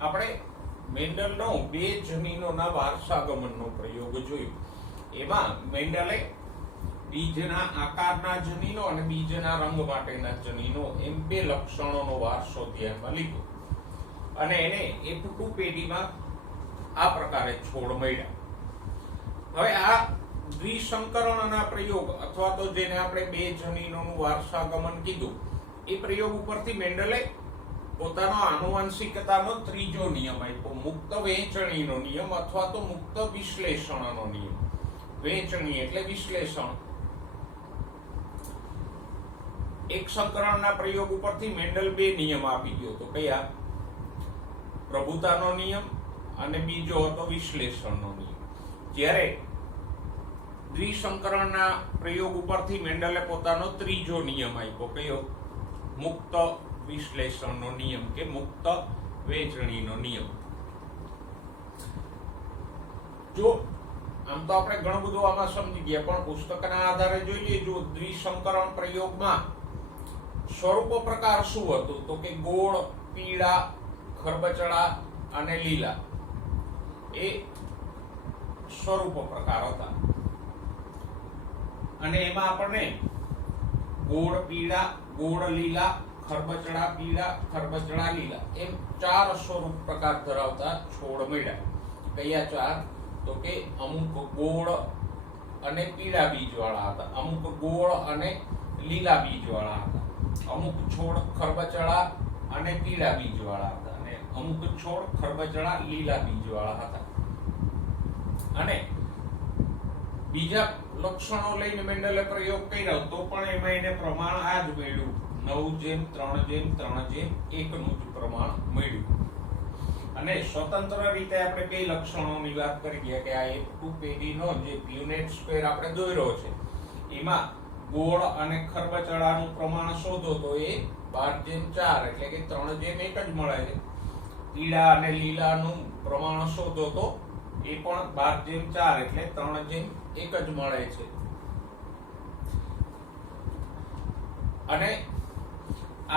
આપણે મેન્ડલનો બે જનીનોના વારસાગમનનો પ્રયોગ જોયો. એમાં મેન્ડલે બીજના આકારના જનીનો અને બીજના રંગ માટેના જનીનો એમ બે લક્ષણોનો વારસો ધ્યાનમાં લીધો અને એને F2 પેઢીમાં આ પ્રકારે છોડ મળ્યા. હવે આ દ્વિસંકરણના પ્રયોગ અથવા તો જેને આપણે બે જનીનોનું વારસાગમન કીધું, એ પ્રયોગ ઉપરથી મેન્ડલે પોતાનો આનુવંશિકતાનો ત્રીજો નિયમ આપ્યો, મુક્ત વહેંચણીનો નિયમ અથવા તો મુક્ત વિશ્લેષણનો નિયમ. વહેંચણી એટલે વિશ્લેષણ. એક સંકરણના પ્રયોગ ઉપરથી મેન્ડલ બે નિયમ આપી ગયો હતો. કયા? પ્રભુતાનો નિયમ અને બીજો હતો વિશ્લેષણનો નિયમ. જ્યારે દ્વિસંકરણના પ્રયોગ ઉપરથી મેન્ડલે પોતાનો ત્રીજો નિયમ આપ્યો. કયો? મુક્ત વિશ્લેષણનો નિયમ કે મુક્ત વહેંચણીનો નિયમ. જો આમ તો આપણે ઘણું બધું આમાં સમજી ગયા, પણ પુસ્તકના આધારે જોઈએ. જો દ્વિસંકરણ પ્રયોગમાં સ્વરૂપ પ્રકાર શું હતું, તો કે ગોળ, પીળા, ખરબચડા અને લીલા એ સ્વરૂપ પ્રકાર હતા. અને એમાં આપણને ગોળ પીળા, ગોળ લીલા, ખરબચડા પીળા, ખરબચડા લીલા એમ ચાર સ્વરૂપ પ્રકાર ધરાવતા છોડ મળ્યા. કયા ચાર? તો કે અમુક ગોળ અને પીળા બીજ વાળા હતા, અમુક ગોળ અને લીલા બીજ વાળા હતા, અમુક છોડ ખરબચડા અને પીળા બીજ વાળા હતા, અને અમુક છોડ ખરબચડા લીલા બીજ વાળા હતા. અને બીજા લક્ષણો લઈને મેન્ડલે પ્રયોગ કર્યો તો પણ એમાં એને પ્રમાણ આ જ મળ્યું, 9:3:3:1 નું જ પ્રમાણ મળ્યું. અને સ્વતંત્ર રીતે આપણે બે લક્ષણોની વાત કરી ગયા કે આ F2 પેઢીનો જે પ્યુનેટ સ્ક્વેર આપણે દોર્યો છે એમાં ગોળ અને ખરબચડાનું પ્રમાણ શોધો તો એ 12:4 એટલે કે 3:1 જ મળે છે. પીળા અને લીલાનું પ્રમાણ શોધો તો એ પણ 12:4 એટલે 3:1 જ મળે છે. અને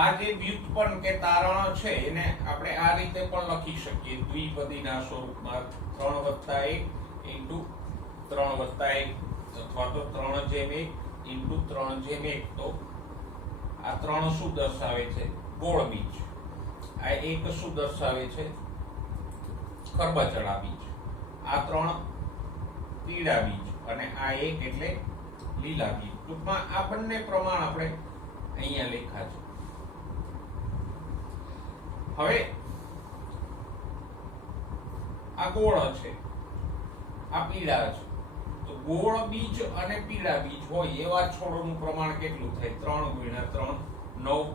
આ જે વ્યુત્પન્ન કે તારણ છે એને આપણે આ રીતે પણ લખી શકીએ દ્વિપદીના સ્વરૂપમાં, 3+1 × 3+1 અથવા તો 3:1 × 3:1. તો આ 3 શું દર્શાવે છે? ગોળ બીજ. આ 1 શું દર્શાવે છે? ખરબચડા બીજ. આ 3 પીળા બીજ અને આ 1 એટલે લીલા બીજ. ટૂંકમાં આ બંને પ્રમાણ આપણે અહીંયા લખ્યા છે. હવે આ ગોળ છે, આ પીળા છે. તો ગોળ બીજ અને પીળા બીજ હોય એવા છોડનું પ્રમાણ કેટલું થાય? 3 × 3 9.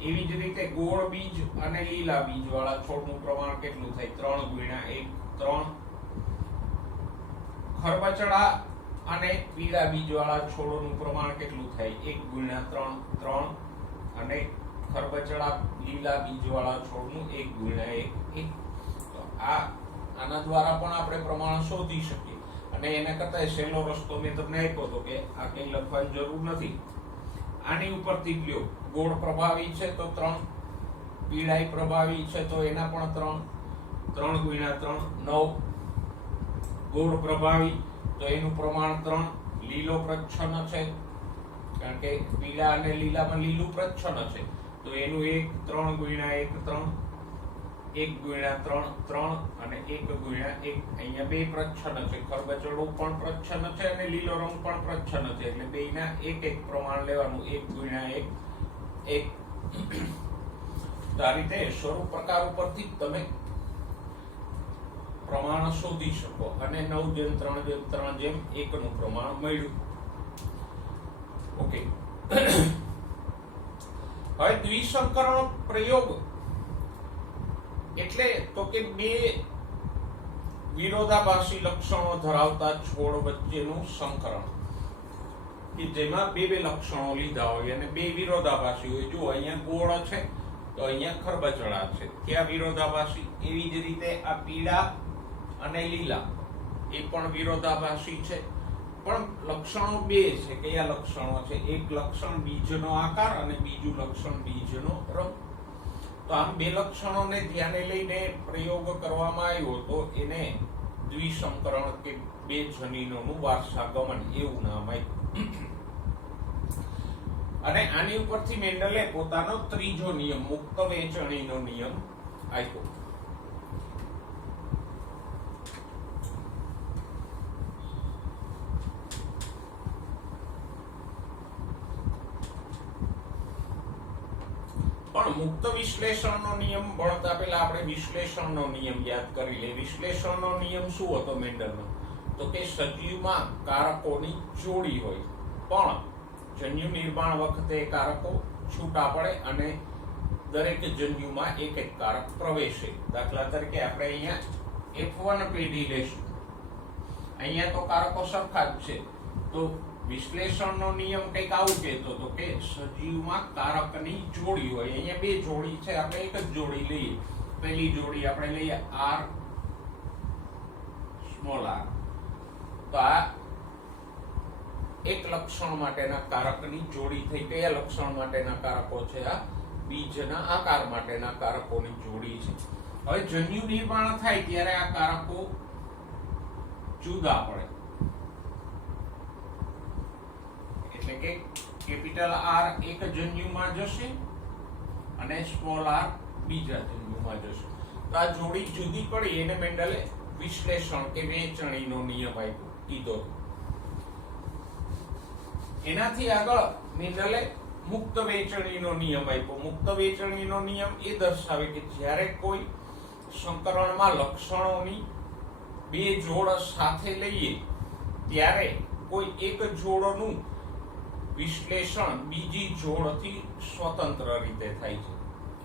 એવી જ રીતે ગોળ બીજ અને લીલા બીજ વાળા છોડનું પ્રમાણ કેટલું થાય? 3 × 1 3. ખરબચડા અને પીળા બીજ વાળા છોડનું પ્રમાણ કેટલું થાય? 1 × 3 3. અને ખરબચડા લીલા બીજ વાળા છોડનું 1 × 1 1. તો આના દ્વારા પણ આપણે પ્રમાણ શોધી શકીએ. અને એના કરતા સહેલો રસ્તો મેં તમને આપ્યો હતો કે આ કંઈ લખવાની જરૂર નથી. આની ઉપરથી લ્યો, ગોળ પ્રભાવી છે તો 3, પીળાઈ પ્રભાવી છે તો એના પણ 3 × 3 9. ગોળ પ્રભાવી તો એનું પ્રમાણ 3. લીલો પ્રચ્છન્ન છે કારણ કે પીળા અને લીલામાં લીલું પ્રચ્છન્ન છે તો એનું 1 3 × 1 3. 1 × 3 3 અને 1 × 1. અહીંયા બે પ્રચ્છન્ન છે, ખરબચડું પણ પ્રચ્છન્ન છે અને લીલો રંગ પણ પ્રચ્છન્ન છે એટલે બેયના 1 1 પ્રમાણ લેવાનું. 1 × 1 1. તો આ રીતે સ્વરૂપ પ્રકાર ઉપરથી તમે પ્રમાણ શોધી શકો અને 9:3:3:1 નું પ્રમાણ મળ્યું. ઓકે. હવે દ્વિસંકરણ પ્રયોગ એટલે તો કે બે વિરોધાભાસી લક્ષણો ધરાવતા છોડ વચ્ચેનું સંકરણ કે જેમાં બે લક્ષણો લીધા હોય અને બે વિરોધાભાસી હોય. જો અહીંયા ગોળ છે તો અહીંયા ખરબચડા છે, ક્યાં વિરોધાભાસી. એવી જ રીતે આ પીળા અને લીલા એ પણ વિરોધાભાસી છે. પણ લક્ષણો બે છે. કયા લક્ષણો છે? એક લક્ષણ બીજનો આકાર અને બીજું લક્ષણ બીજનો રંગ. તો આમ બે લક્ષણોને ધ્યાને લઈને પ્રયોગ કરવામાં આવ્યો તો એને દ્વિસંકરણ કે બે જનીનોનું વારસાગમન એવું નામ આપ્યું. અને આની ઉપરથી મેન્ડલે પોતાનો ત્રીજો નિયમ, મુક્ત વહેંચણીનો નિયમ આપ્યો. પણ મુક્ત વિશ્લેષણનો નિયમ ભણતા પહેલા આપણે વિશ્લેષણનો નિયમ યાદ કરી લઈએ. વિશ્લેષણનો નિયમ શું હતો મેન્ડલનો? તો કે સજીવમાં કારકોની જોડી હોય, પણ જન્યુ નિર્માણ વખતે કારકો છૂટા પડે અને દરેક જન્યુમાં એક એક કારક પ્રવેશે. દાખલા તરીકે આપણે અહીંયા F1 પેઢી લેશું. અહીંયા તો કારકો સરખા જ છે. તો વિશ્લેષણનો નિયમ કંઈક આવું કહેતો હતો કે સજીવમાં કારકની જોડી હોય. અહીંયા બે જોડી છે, આપણે એક જ જોડી લઈએ. પહેલી જોડી આપણે લઈએ R સ્મોલ r. તો આ એક લક્ષણ માટેના કારકની જોડી થઈ. કયા લક્ષણ માટેના કારકો છે? આ બીજના આકાર માટેના કારકોની જોડી છે. હવે જન્યુ નિર્માણ થાય ત્યારે આ કારકો જુદા પડે, એટલે કે કેપિટલ R એક જન્યુમાં જશે અને સ્મોલ r બીજા જન્યુમાં જશે. તો આ જોડી જુદી પડી એને મેન્ડલે વિશ્લેષણ કે વહેંચણીનો નિયમ આપ્યો કીધો. એનાથી આગળ મેન્ડલે મુક્ત વહેંચણીનો નિયમ આપ્યો. મુક્ત વહેંચણીનો નિયમ એ દર્શાવે કે જ્યારે કોઈ સંકરણમાં લક્ષણોની બે જોડ સાથે લઈએ ત્યારે કોઈ એક જોડનું વિશ્લેષણ બીજી જોડથી સ્વતંત્ર રીતે થાય છે.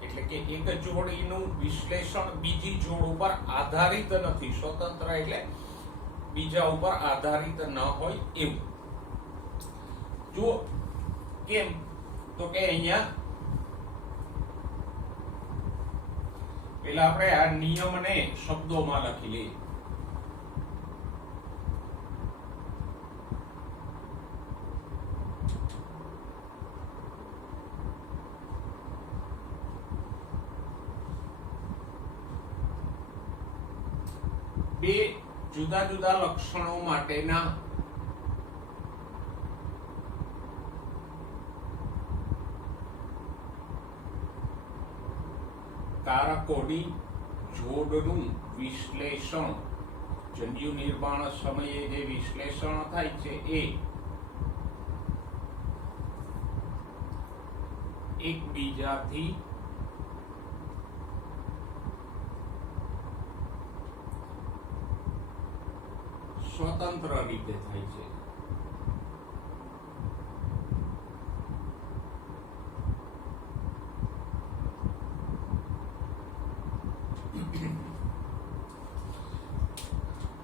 એટલે કે એક જોડીનું વિશ્લેષણ બીજી જોડ ઉપર આધારિત નથી. સ્વતંત્ર એટલે બીજા ઉપર આધારિત ન હોય એવું. જુઓ કેમ? તો કે અહીંયા પેલા આપણે આ નિયમને શબ્દોમાં લખી લઈએ. બે જુદા જુદા લક્ષણો માટેના કારકોની જોડનું વિશ્લેષણ, જન્યુ નિર્માણ સમયે જે વિશ્લેષણ થાય છે એ એકબીજાથી સ્વતંત્ર રીતે થાય છે.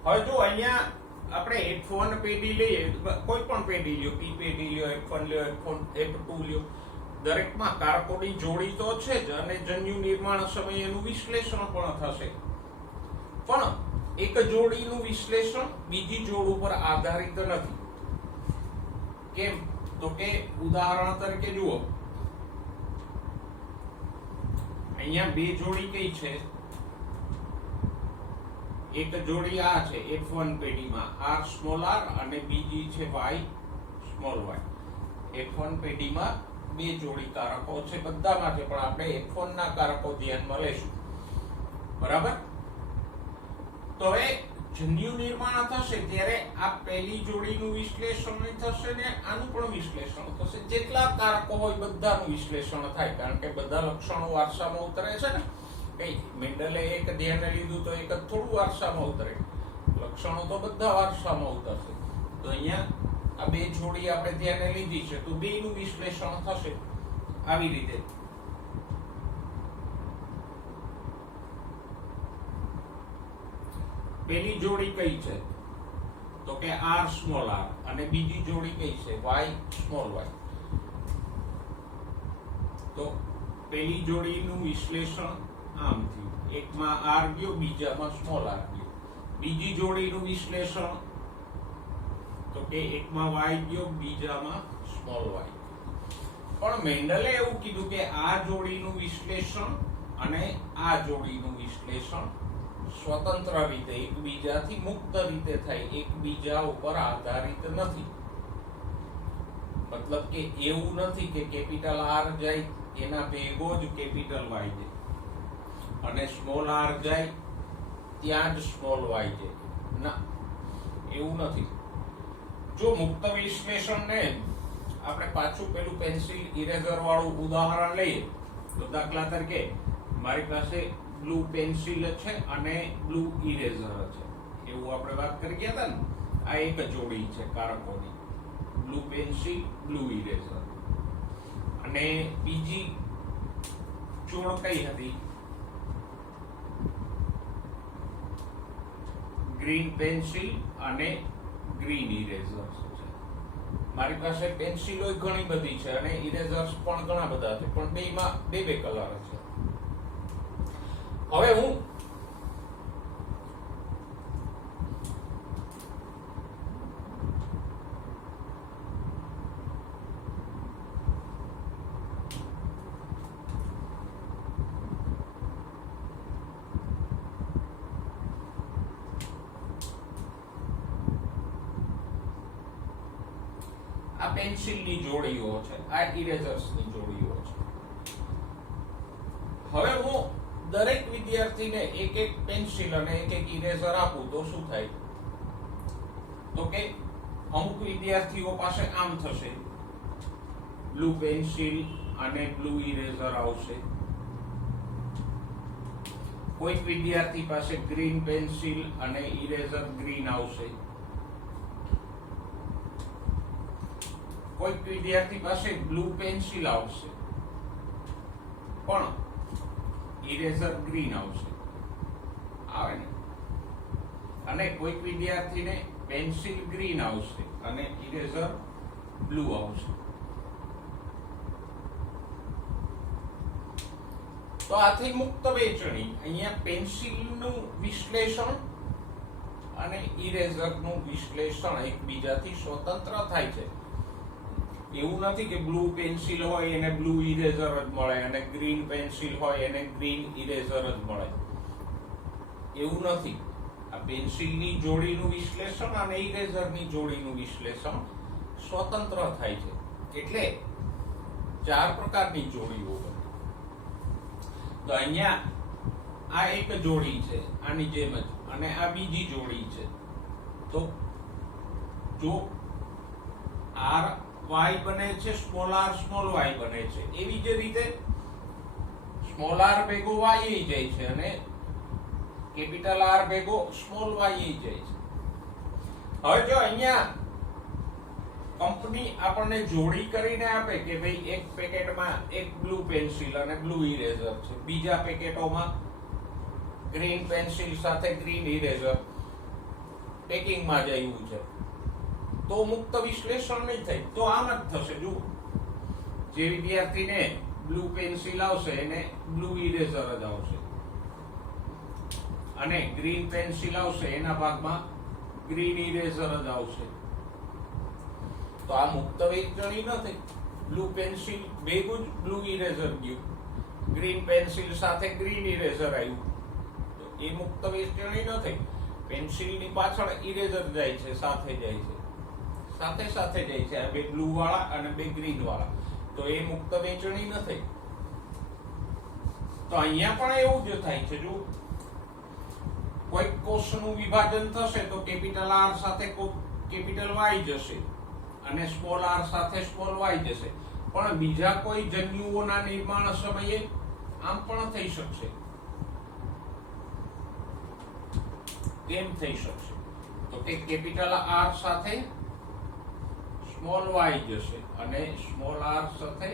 હવે જો અહીંયા આપણે F1 પેઢી લઈએ, કોઈ પણ પેઢી લ્યો, P પેઢી લ્યો, F1 લ્યો, F2 લ્યો, દરેકમાં કારકોની જોડી તો છે જ અને જન્યુ નિર્માણ સમયે એનું વિશ્લેષણ પણ થશે. પણ એક જોડીનું વિશ્લેષણ બીજી જોડ ઉપર આધારિત નથી. કેમ? તો કે ઉદાહરણ તરીકે જુઓ, અહીંયા બે જોડી કઈ છે? એક જોડી આ છે F1 પેઢીમાં R સ્મોલ r અને બીજી છે Y સ્મોલ y. F1 પેઢીમાં બે જોડી કારકો છે, બધામાં છે, પણ આપણે F1 ના કારકો ધ્યાનમાં લેશું. બરાબર? તો હવે જન્યુ નિર્માણ થશે ત્યારે આ પહેલી જોડીનું વિશ્લેષણ થશે ને આનું પણ વિશ્લેષણ થશે. જેટલા કારકો હોય બધાનું વિશ્લેષણ થાય, કારણ કે બધા લક્ષણો વારસામાં ઉતરે છે ને. કઈ મેન્ડલે એક ધ્યાને લીધું તો એક જ થોડું વારસામાં ઉતરે, લક્ષણો તો બધા વારસામાં ઉતરશે. તો અહીંયા આ બે જોડી આપણે ધ્યાને લીધી છે તો બેનું વિશ્લેષણ થશે આવી રીતે. પહેલી જોડી કઈ છે? તો કે R સ્મોલ r અને બીજી જોડી કઈ છે? Y small y. તો પહેલી જોડીનું વિશ્લેષણ આમ થયું, એકમાં R ગયો, બીજામાં સ્મોલ r ગયો. બીજી જોડીનું વિશ્લેષણ તો કે એકમાં y ગયો, બીજામાં સ્મોલ y. પણ મેન્ડલે એવું કીધું કે આ જોડીનું વિશ્લેષણ અને આ જોડીનું વિશ્લેષણ સ્વતંત્ર રીતે એકબીજાથી મુક્ત રીતે થાય, એકબીજા ઉપર આધારિત નથી. મતલબ કે એવું નથી કે કેપિટલ R જાય એના ભેગો જ કેપિટલ Y જાય અને સ્મોલ r જાય ત્યાં જ સ્મોલ y જાય. ના, એવું નથી. જો મુક્ત વિશ્લેષણને આપણે પાછું પેલું પેન્સિલ ઇરેઝર વાળું ઉદાહરણ લઈએ તો દાખલા તરીકે મારી પાસે બ્લુ પેન્સિલ છે અને બ્લુ ઇરેઝર છે, એવું આપણે વાત કરી ગયા હતા ને. આ એક જોડી છે કારકોની, બ્લુ પેન્સિલ બ્લુ ઇરેઝર. અને બીજી જોડ કઈ હતી? ગ્રીન પેન્સિલ અને ગ્રીન ઇરેઝર છે. મારી પાસે પેન્સિલો ઘણી બધી છે અને ઇરેઝર્સ પણ ઘણા બધા છે, પણ બેમાં બે બે કલર છે. હવે હું આ પેન્સિલની જોડીઓ છે, આ ઇરેઝર્સની જોડીઓ છે. હવે હું દરેક વિદ્યાર્થીને એક એક પેન્સિલ અને એક એક ઇરેઝર આપું તો શું થાય? તો કે અમુક વિદ્યાર્થીઓ પાસે આમ થશે, બ્લુ પેન્સિલ અને બ્લુ ઇરેઝર આવશે. કોઈક વિદ્યાર્થી પાસે ગ્રીન પેન્સિલ અને ઇરેઝર ગ્રીન આવશે. કોઈક વિદ્યાર્થી પાસે બ્લુ પેન્સિલ આવશે પણ ઇરેઝર ગ્રીન આવશે, આવે ને. અને કોઈક વિદ્યાર્થીને પેન્સિલ ગ્રીન આવશે અને ઇરેઝર બ્લુ આવશે. તો આથી મુક્ત વહેંચણી, અહીંયા પેન્સિલનું વિશ્લેષણ અને ઇરેઝરનું વિશ્લેષણ એકબીજાથી સ્વતંત્ર થાય છે. એવું નથી કે બ્લુ પેન્સિલ હોય એને બ્લુ ઇરેઝર જ મળે અને ગ્રીન પેન્સિલ હોય એને ગ્રીન ઇરેઝર જ મળે, એવું નથી. આ પેન્સિલની જોડીનું વિશ્લેષણ અને ઇરેઝરની જોડીનું વિશ્લેષણ સ્વતંત્ર થાય છે. એટલે 4 પ્રકારની જોડીઓ બને. તો અહીંયા આ એક જોડી છે આની જેમ જ, અને આ બીજી જોડી છે. તો જો r y બને છે, સ્મોલ r સ્મોલ y બને છે, એવી જ રીતે સ્મોલ r ભેગો y એ જાય છે અને કેપિટલ R ભેગો સ્મોલ y એ જાય છે. હવે જો અહીંયા કંપની આપણને જોડી કરીને આપે કે ભાઈ એક પેકેટમાં એક બ્લુ પેન્સિલ અને બ્લુ ઇરેઝર છે, બીજા પેકેટોમાં ગ્રીન પેન્સિલ સાથે ગ્રીન ઇરેઝર પેકિંગમાં જ આવ્યું છે, તો મુક્ત વિશ્લેષણ નહીં થાય. તો આમ જ થશે. જો જે વિદ્યાર્થીને બ્લુ પેન્સિલ આવશે એને બ્લુ ઇરેઝર જ આવશે અને ગ્રીન પેન્સિલ આવશે એના ભાગમાં ગ્રીન ઇરેઝર જ આવશે. તો આ મુક્ત વહેંચણી નથી. બ્લુ પેન્સિલ ભેગું જ બ્લુ ઇરેઝર ગયું, ગ્રીન પેન્સિલ સાથે ગ્રીન ઇરેઝર આવ્યું, તો એ મુક્ત વહેંચણી નથી. પેન્સિલની પાછળ ઇરેઝર જાય છે, સાથે જાય છે, સાથે સાથે જાય છે, આ બે બ્લુ વાળા અને બે ગ્રીન વાળા, તો એ મુક્ત વહેંચણી નથી. તો અહીંયા પણ એવું જ થાય છે. જો કોઈ કોષનું વિભાજન થશે તો કેપિટલ R સાથે કેપિટલ Y જશે અને સ્મોલ r સાથે સ્મોલ y જશે. પણ બીજા કોઈ જન્યુઓના નિર્માણ સમયે આમ પણ થઈ શકશે. કેમ થઈ શકશે? તો કે કેપિટલ R સાથે સ્મોલ y જશે અને સ્મોલ r સાથે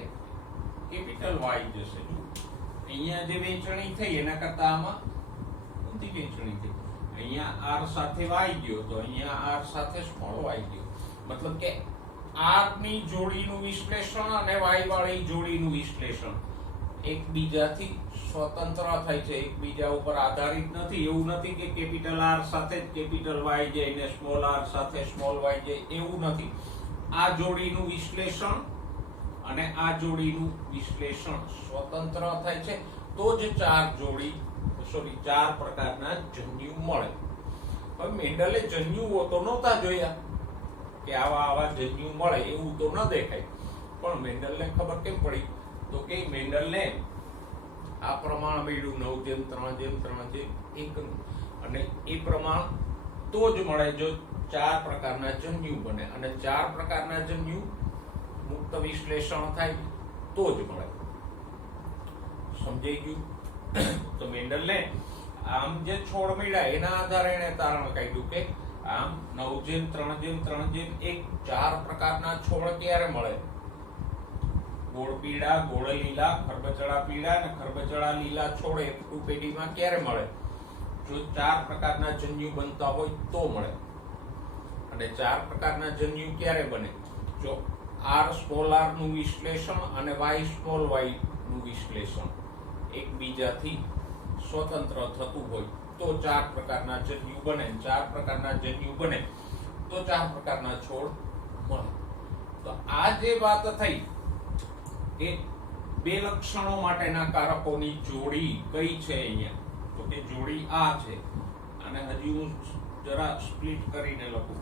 કેપિટલ Y જશે. અહીંયા જે વહેંચણી થઈ એના કરતા આમાં ઊંધી વહેંચણી થઈ. અહીંયા r સાથે y ગયો તો અહીંયા r સાથે સ્મોલ y ગયો. મતલબ કે r ની જોડીનું વિશ્લેષણ અને y વાળી જોડીનું વિશ્લેષણ એકબીજાથી સ્વતંત્ર થાય છે, એકબીજા ઉપર આધારિત નથી. એવું નથી કે કેપિટલ આર સાથે જ કેપિટલ વાય જાય ને સ્મોલ આર સાથે સ્મોલ વાય જાય, એવું નથી. આ જોડીનું વિશ્લેષણ અને આ જોડીનું વિશ્લેષણ સ્વતંત્ર થાય છે, તો જ ચાર પ્રકારના જન્યુ મળે. હવે મેન્ડલે જન્યુઓ તો નહોતા જોયા કે આવા જન્યુ મળે, એવું તો ન દેખાય. પણ મેન્ડલને ખબર કેમ પડી? તો કે મેન્ડલને આ પ્રમાણ મળ્યું 9:3:3:1 અને એ પ્રમાણ તો જ મળે જો 4 પ્રકારના જન્યુ બને, અને 4 પ્રકારના જન્યુ મુક્ત વિશ્લેષણ થાય તો જ મળે. સમજાઈ ગયું? તો મેન્ડલને આમ જે છોડ મળ્યા એના આધારે એને તારણ કાઢ્યું કે આમ 9:3:3:1 4 પ્રકારના છોડ ક્યારે મળે? ગોળ પીળા, ગોળ લીલા, ખરબચડા પીળા અને ખરબચડા લીલા છોડ F2 પેઢીમાં ક્યારે મળે? જો 4 પ્રકારના જન્યુ બનતા હોય તો મળે. અને 4 પ્રકારના જન્યુ ક્યારે બને? જો R સ્મોલ r નું વિશ્લેષણ અને Y સ્મોલ y નું વિશ્લેષણ એકબીજાથી સ્વતંત્ર થતું હોય તો 4 પ્રકારના જન્યુ બને. 4 પ્રકારના જન્યુ બને તો 4 પ્રકારના છોડ મળે. તો આ જે વાત થઈ એ બે લક્ષણો માટેના કારકોની જોડી કઈ છે અહીંયા? તો કે જોડી આ છે. અને હજી હું જરા સ્પ્લિટ કરીને લખું.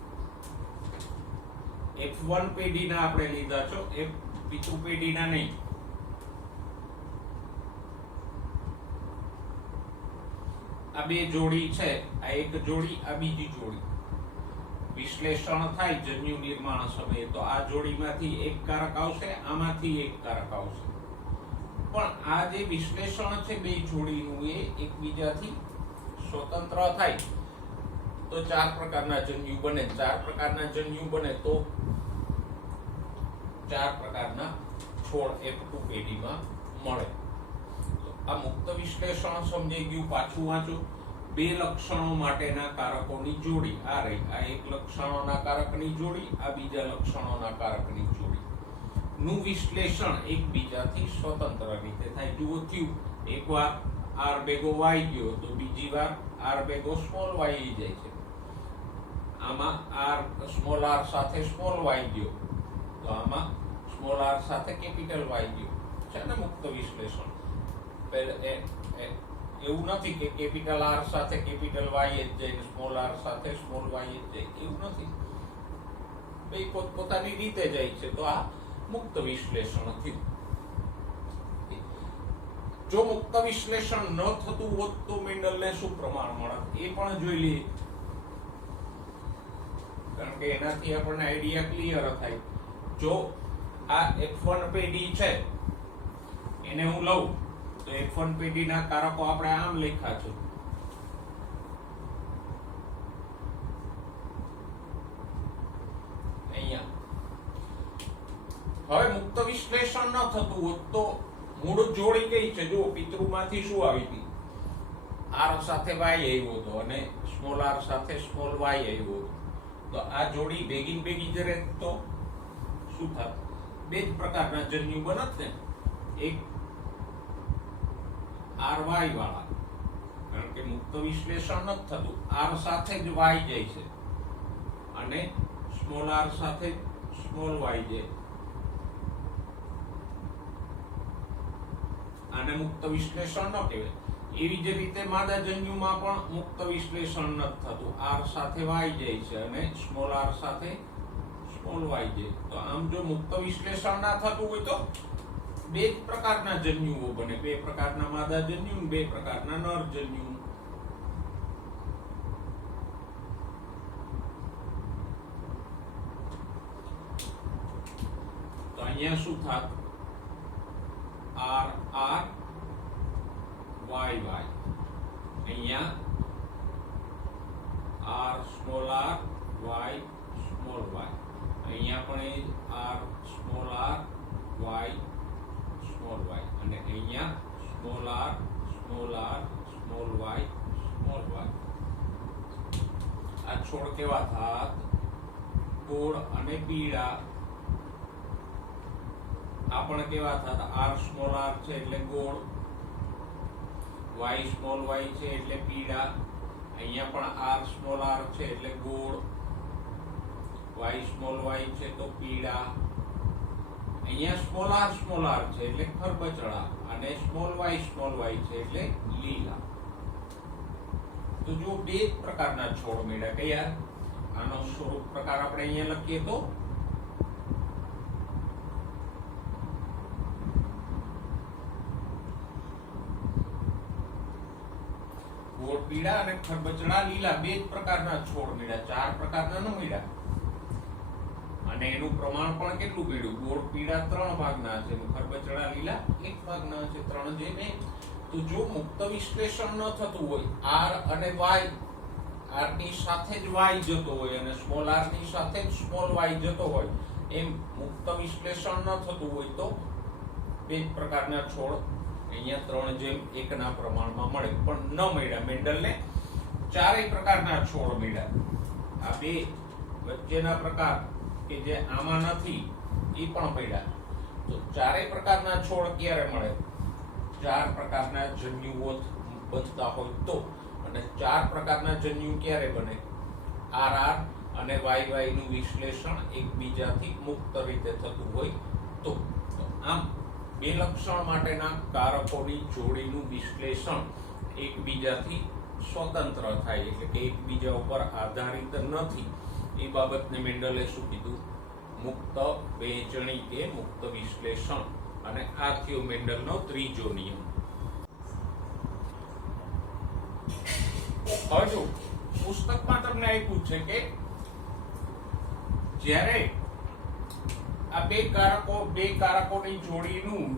F1 પેઢીના આપણે લીધા છો, F2 પેઢીના નહીં. આ બે જોડી છે, આ એક જોડી, આ બીજી જોડી. વિશ્લેષણ થાય જન્યુ નિર્માણ સમયે તો આ જોડીમાંથી એક કારક આવશે, આમાંથી એક કારક આવશે. પણ આ જે વિશ્લેષણ છે બે જોડીનું એ એકબીજાથી સ્વતંત્ર થાય તો 4 પ્રકારના જન્યુ બને. 4 પ્રકારના જન્યુ બને તો 4 પ્રકારના છોડ F2 પેઢીમાં મળે. તો આ મુક્ત વિશ્લેષણ સમજાઈ ગયું. પાછું વાંચો. બે લક્ષણો માટેના કારકોની જોડી આ રહી. આ એક લક્ષણોના કારકની જોડી, આ બીજા લક્ષણોના કારકની જોડી નું વિશ્લેષણ એકબીજાથી સ્વતંત્ર રીતે થાય. જુઓ થયું, એકવાર r ભેગો y ગયો તો બીજી વાર r ભેગો સ્મોલ y જાય છે. આમાં r સ્મોલ r સાથે સ્મોલ y ગયો તો આમાં સ્મોલ r સાથે કેપિટલ y ગયો છે ને મુક્ત વિશ્લેષણ. એવું નથી કે કેપિટલ R સાથે કેપિટલ Y જ જાય, સ્મોલ r સાથે સ્મોલ y જ જાય, એવું નથી. બે પોતાની રીતે જાય છે. તો આ મુક્ત વિશ્લેષણ થયું. જો મુક્ત વિશ્લેષણ ન થતું હોત તો મેન્ડલને શું પ્રમાણ મળત એ પણ જોઈ લઈએ, કારણ કે એનાથી આપણને આઈડિયા ક્લિયર થાય. જો આ F1 પેઢી છે એને હું લઉં તો F1 પેઢીના કારકો આપણે આમ લખ્યા છે. અહીંયા હવે મુક્ત વિશ્લેષણ ન થતું હોત તો મૂળ જોડી કઈ છે? જો પિતૃમાંથી શું આવી હતી? R સાથે Y આવ્યો હતો અને સ્મોલ r સાથે સ્મોલ y આવ્યો હતો. તો આ જોડી ભેગી જ રહે તો શું થાત? બે જ પ્રકારના જન્યુ બનત ને. એક RY વાળા, કારણ કે મુક્ત વિશ્લેષણ નથી થતું, R સાથે જ Y જાય છે અને સ્મોલ r સાથે સ્મોલ y જાય. આને મુક્ત વિશ્લેષણ ન કહેવાય. એવી જ રીતે માદા જન્યુમાં પણ મુક્ત વિશ્લેષણ નથી થતું. R સાથે Y જાય છે અને સ્મોલ r સાથે સ્મોલ y જાય. તો આમ જો મુક્ત વિશ્લેષણ ના થતું હોય તો બે જ પ્રકારના જન્યુઓ બને. બે પ્રકારના માદા જન્યુ, બે પ્રકારના નર જન્યુ. તો અહીંયા શું થાત? R R Y Y. અહીંયા R small r Y small y. અહીંયા પણ R small r Y small y અને અહીંયા small r small y small y. આ છોડ કેવા થાત? ગોળ અને પીળા. આ પણ કેવા થતા r સ્મોલ r છે એટલે ગોળ, y સ્મોલ y છે એટલે પીળા, અહીંયા પણ r સ્મોલ r છે એટલે ગોળ, y સ્મોલ y છે તો પીળા, અહીંયા સ્મોલ r છે એટલે ખરબચડા અને સ્મોલ y છે એટલે લીલા. તો જો બે પ્રકારના છોડ મળ્યા. કયા? આનો સ્વરૂપ પ્રકાર આપણે અહીંયા લખીએ તો ગોળ પીળા અને ખરબચડા લીલા બે જ પ્રકારના છોડ મળ્યા, ચાર પ્રકારના ન મળ્યા. અને એનું પ્રમાણ પણ કેટલું મળ્યું? ગોળ પીળા 3 ભાગના છે, ખરબચડા લીલા 1 ભાગના છે, 3:1. તો જો મુક્ત વિશ્લેષણ ન થતું હોય, r અને y, r ની સાથે જ y જતો હોય અને સ્મોલ r ની સાથે જ સ્મોલ y જતો હોય, એમ મુક્ત વિશ્લેષણ ન થતું હોય તો બે જ પ્રકારના છોડ અહીંયા 3:1 ના પ્રમાણમાં મળે. પણ ન મળ્યા. મેન્ડલને ચારેય પ્રકારના છોડ મળ્યા. આ બે વચ્ચેના પ્રકાર કે જે આમાં નથી એ પણ મળ્યા. તો ચારેય પ્રકારના છોડ ક્યારે મળે? 4 પ્રકારના જન્યુઓ બનતા હોય તો. અને 4 પ્રકારના જન્યુ ક્યારે બને? RR અને YY નું વિશ્લેષણ એકબીજાથી મુક્ત રીતે થતું હોય તો. આમ બે લક્ષણ માટેના કારકોની જોડીનું વિશ્લેષણ એકબીજાથી સ્વતંત્ર થાય, એટલે કે એકબીજા ઉપર આધારિત નથી. એ બાબતને મેન્ડલે શું કીધું? મુક્ત વહેંચણી કે મુક્ત વિશ્લેષણ. અને આ થયો મેન્ડલનો ત્રીજો નિયમ. હવે જો પુસ્તકમાં તમને આપ્યું છે કે જ્યારે આ બે કારકોની જોડીનું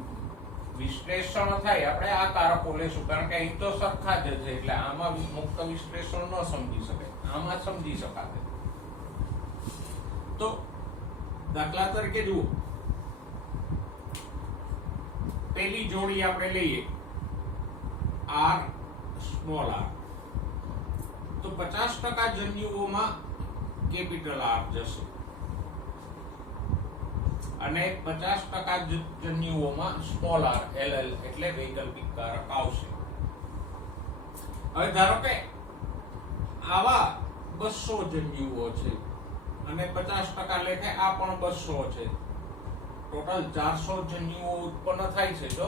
વિશ્લેષણ થાય, આપણે આ કારકો લેશું કારણ કે અહીં તો સરખા જ છે, એટલે આમાં મુક્ત વિશ્લેષણ ન સમજી શકે, આમાં સમજી શકાશે. તો દાખલા તરીકે જુઓ, પેલી જોડી આપણે લઈએ r સ્મોલ r, તો 50% જન્યુઓમાં કેપિટલ R જશે અને 50% જન્યુઓમાં સ્મોલ r LL એટલે વૈકલ્પિક કારક આવશે. હવે ધારો કે આવા 200 જન્યુઓ છે અને 50% લેખે આ પણ 200 છે, ટોટલ 400 જન્યુઓ ઉત્પન્ન થાય છે. જો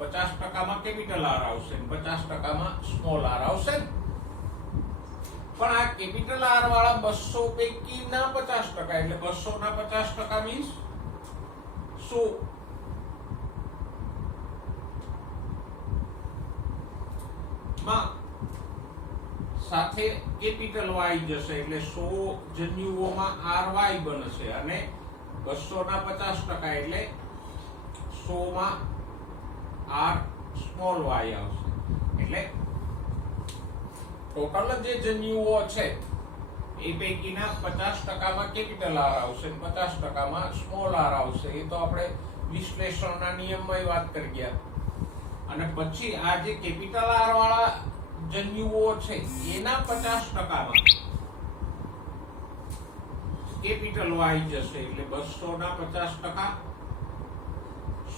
50%માં કેપિટલ R આવશે, 50%માં સ્મોલ r આવશે. પણ આ કેપિટલ R વાળા 200 પૈકીના 50%, એટલે 200 ના 50% મીન્સ 100. માં સાથે કેપિટલ Y જશે એટલે 100 જન્યુઓમાં RY બનશે અને 200 ના 50% એટલે 100 માં R સ્મોલ y આવશે. એટલે ટોટલ જે જન્યુઓ છે એ પૈકીના 50%માં કેપિટલ R આવશે, 50%માં સ્મોલ r આવશે. એ તો આપણે વિશ્લેષણના નિયમમાં વાત કરી ગયા. અને પછી આ જે કેપિટલ R વાળા જન્યુઓ છે એના 50%માં કેપિટલ Y જશે એટલે 200 ના 50%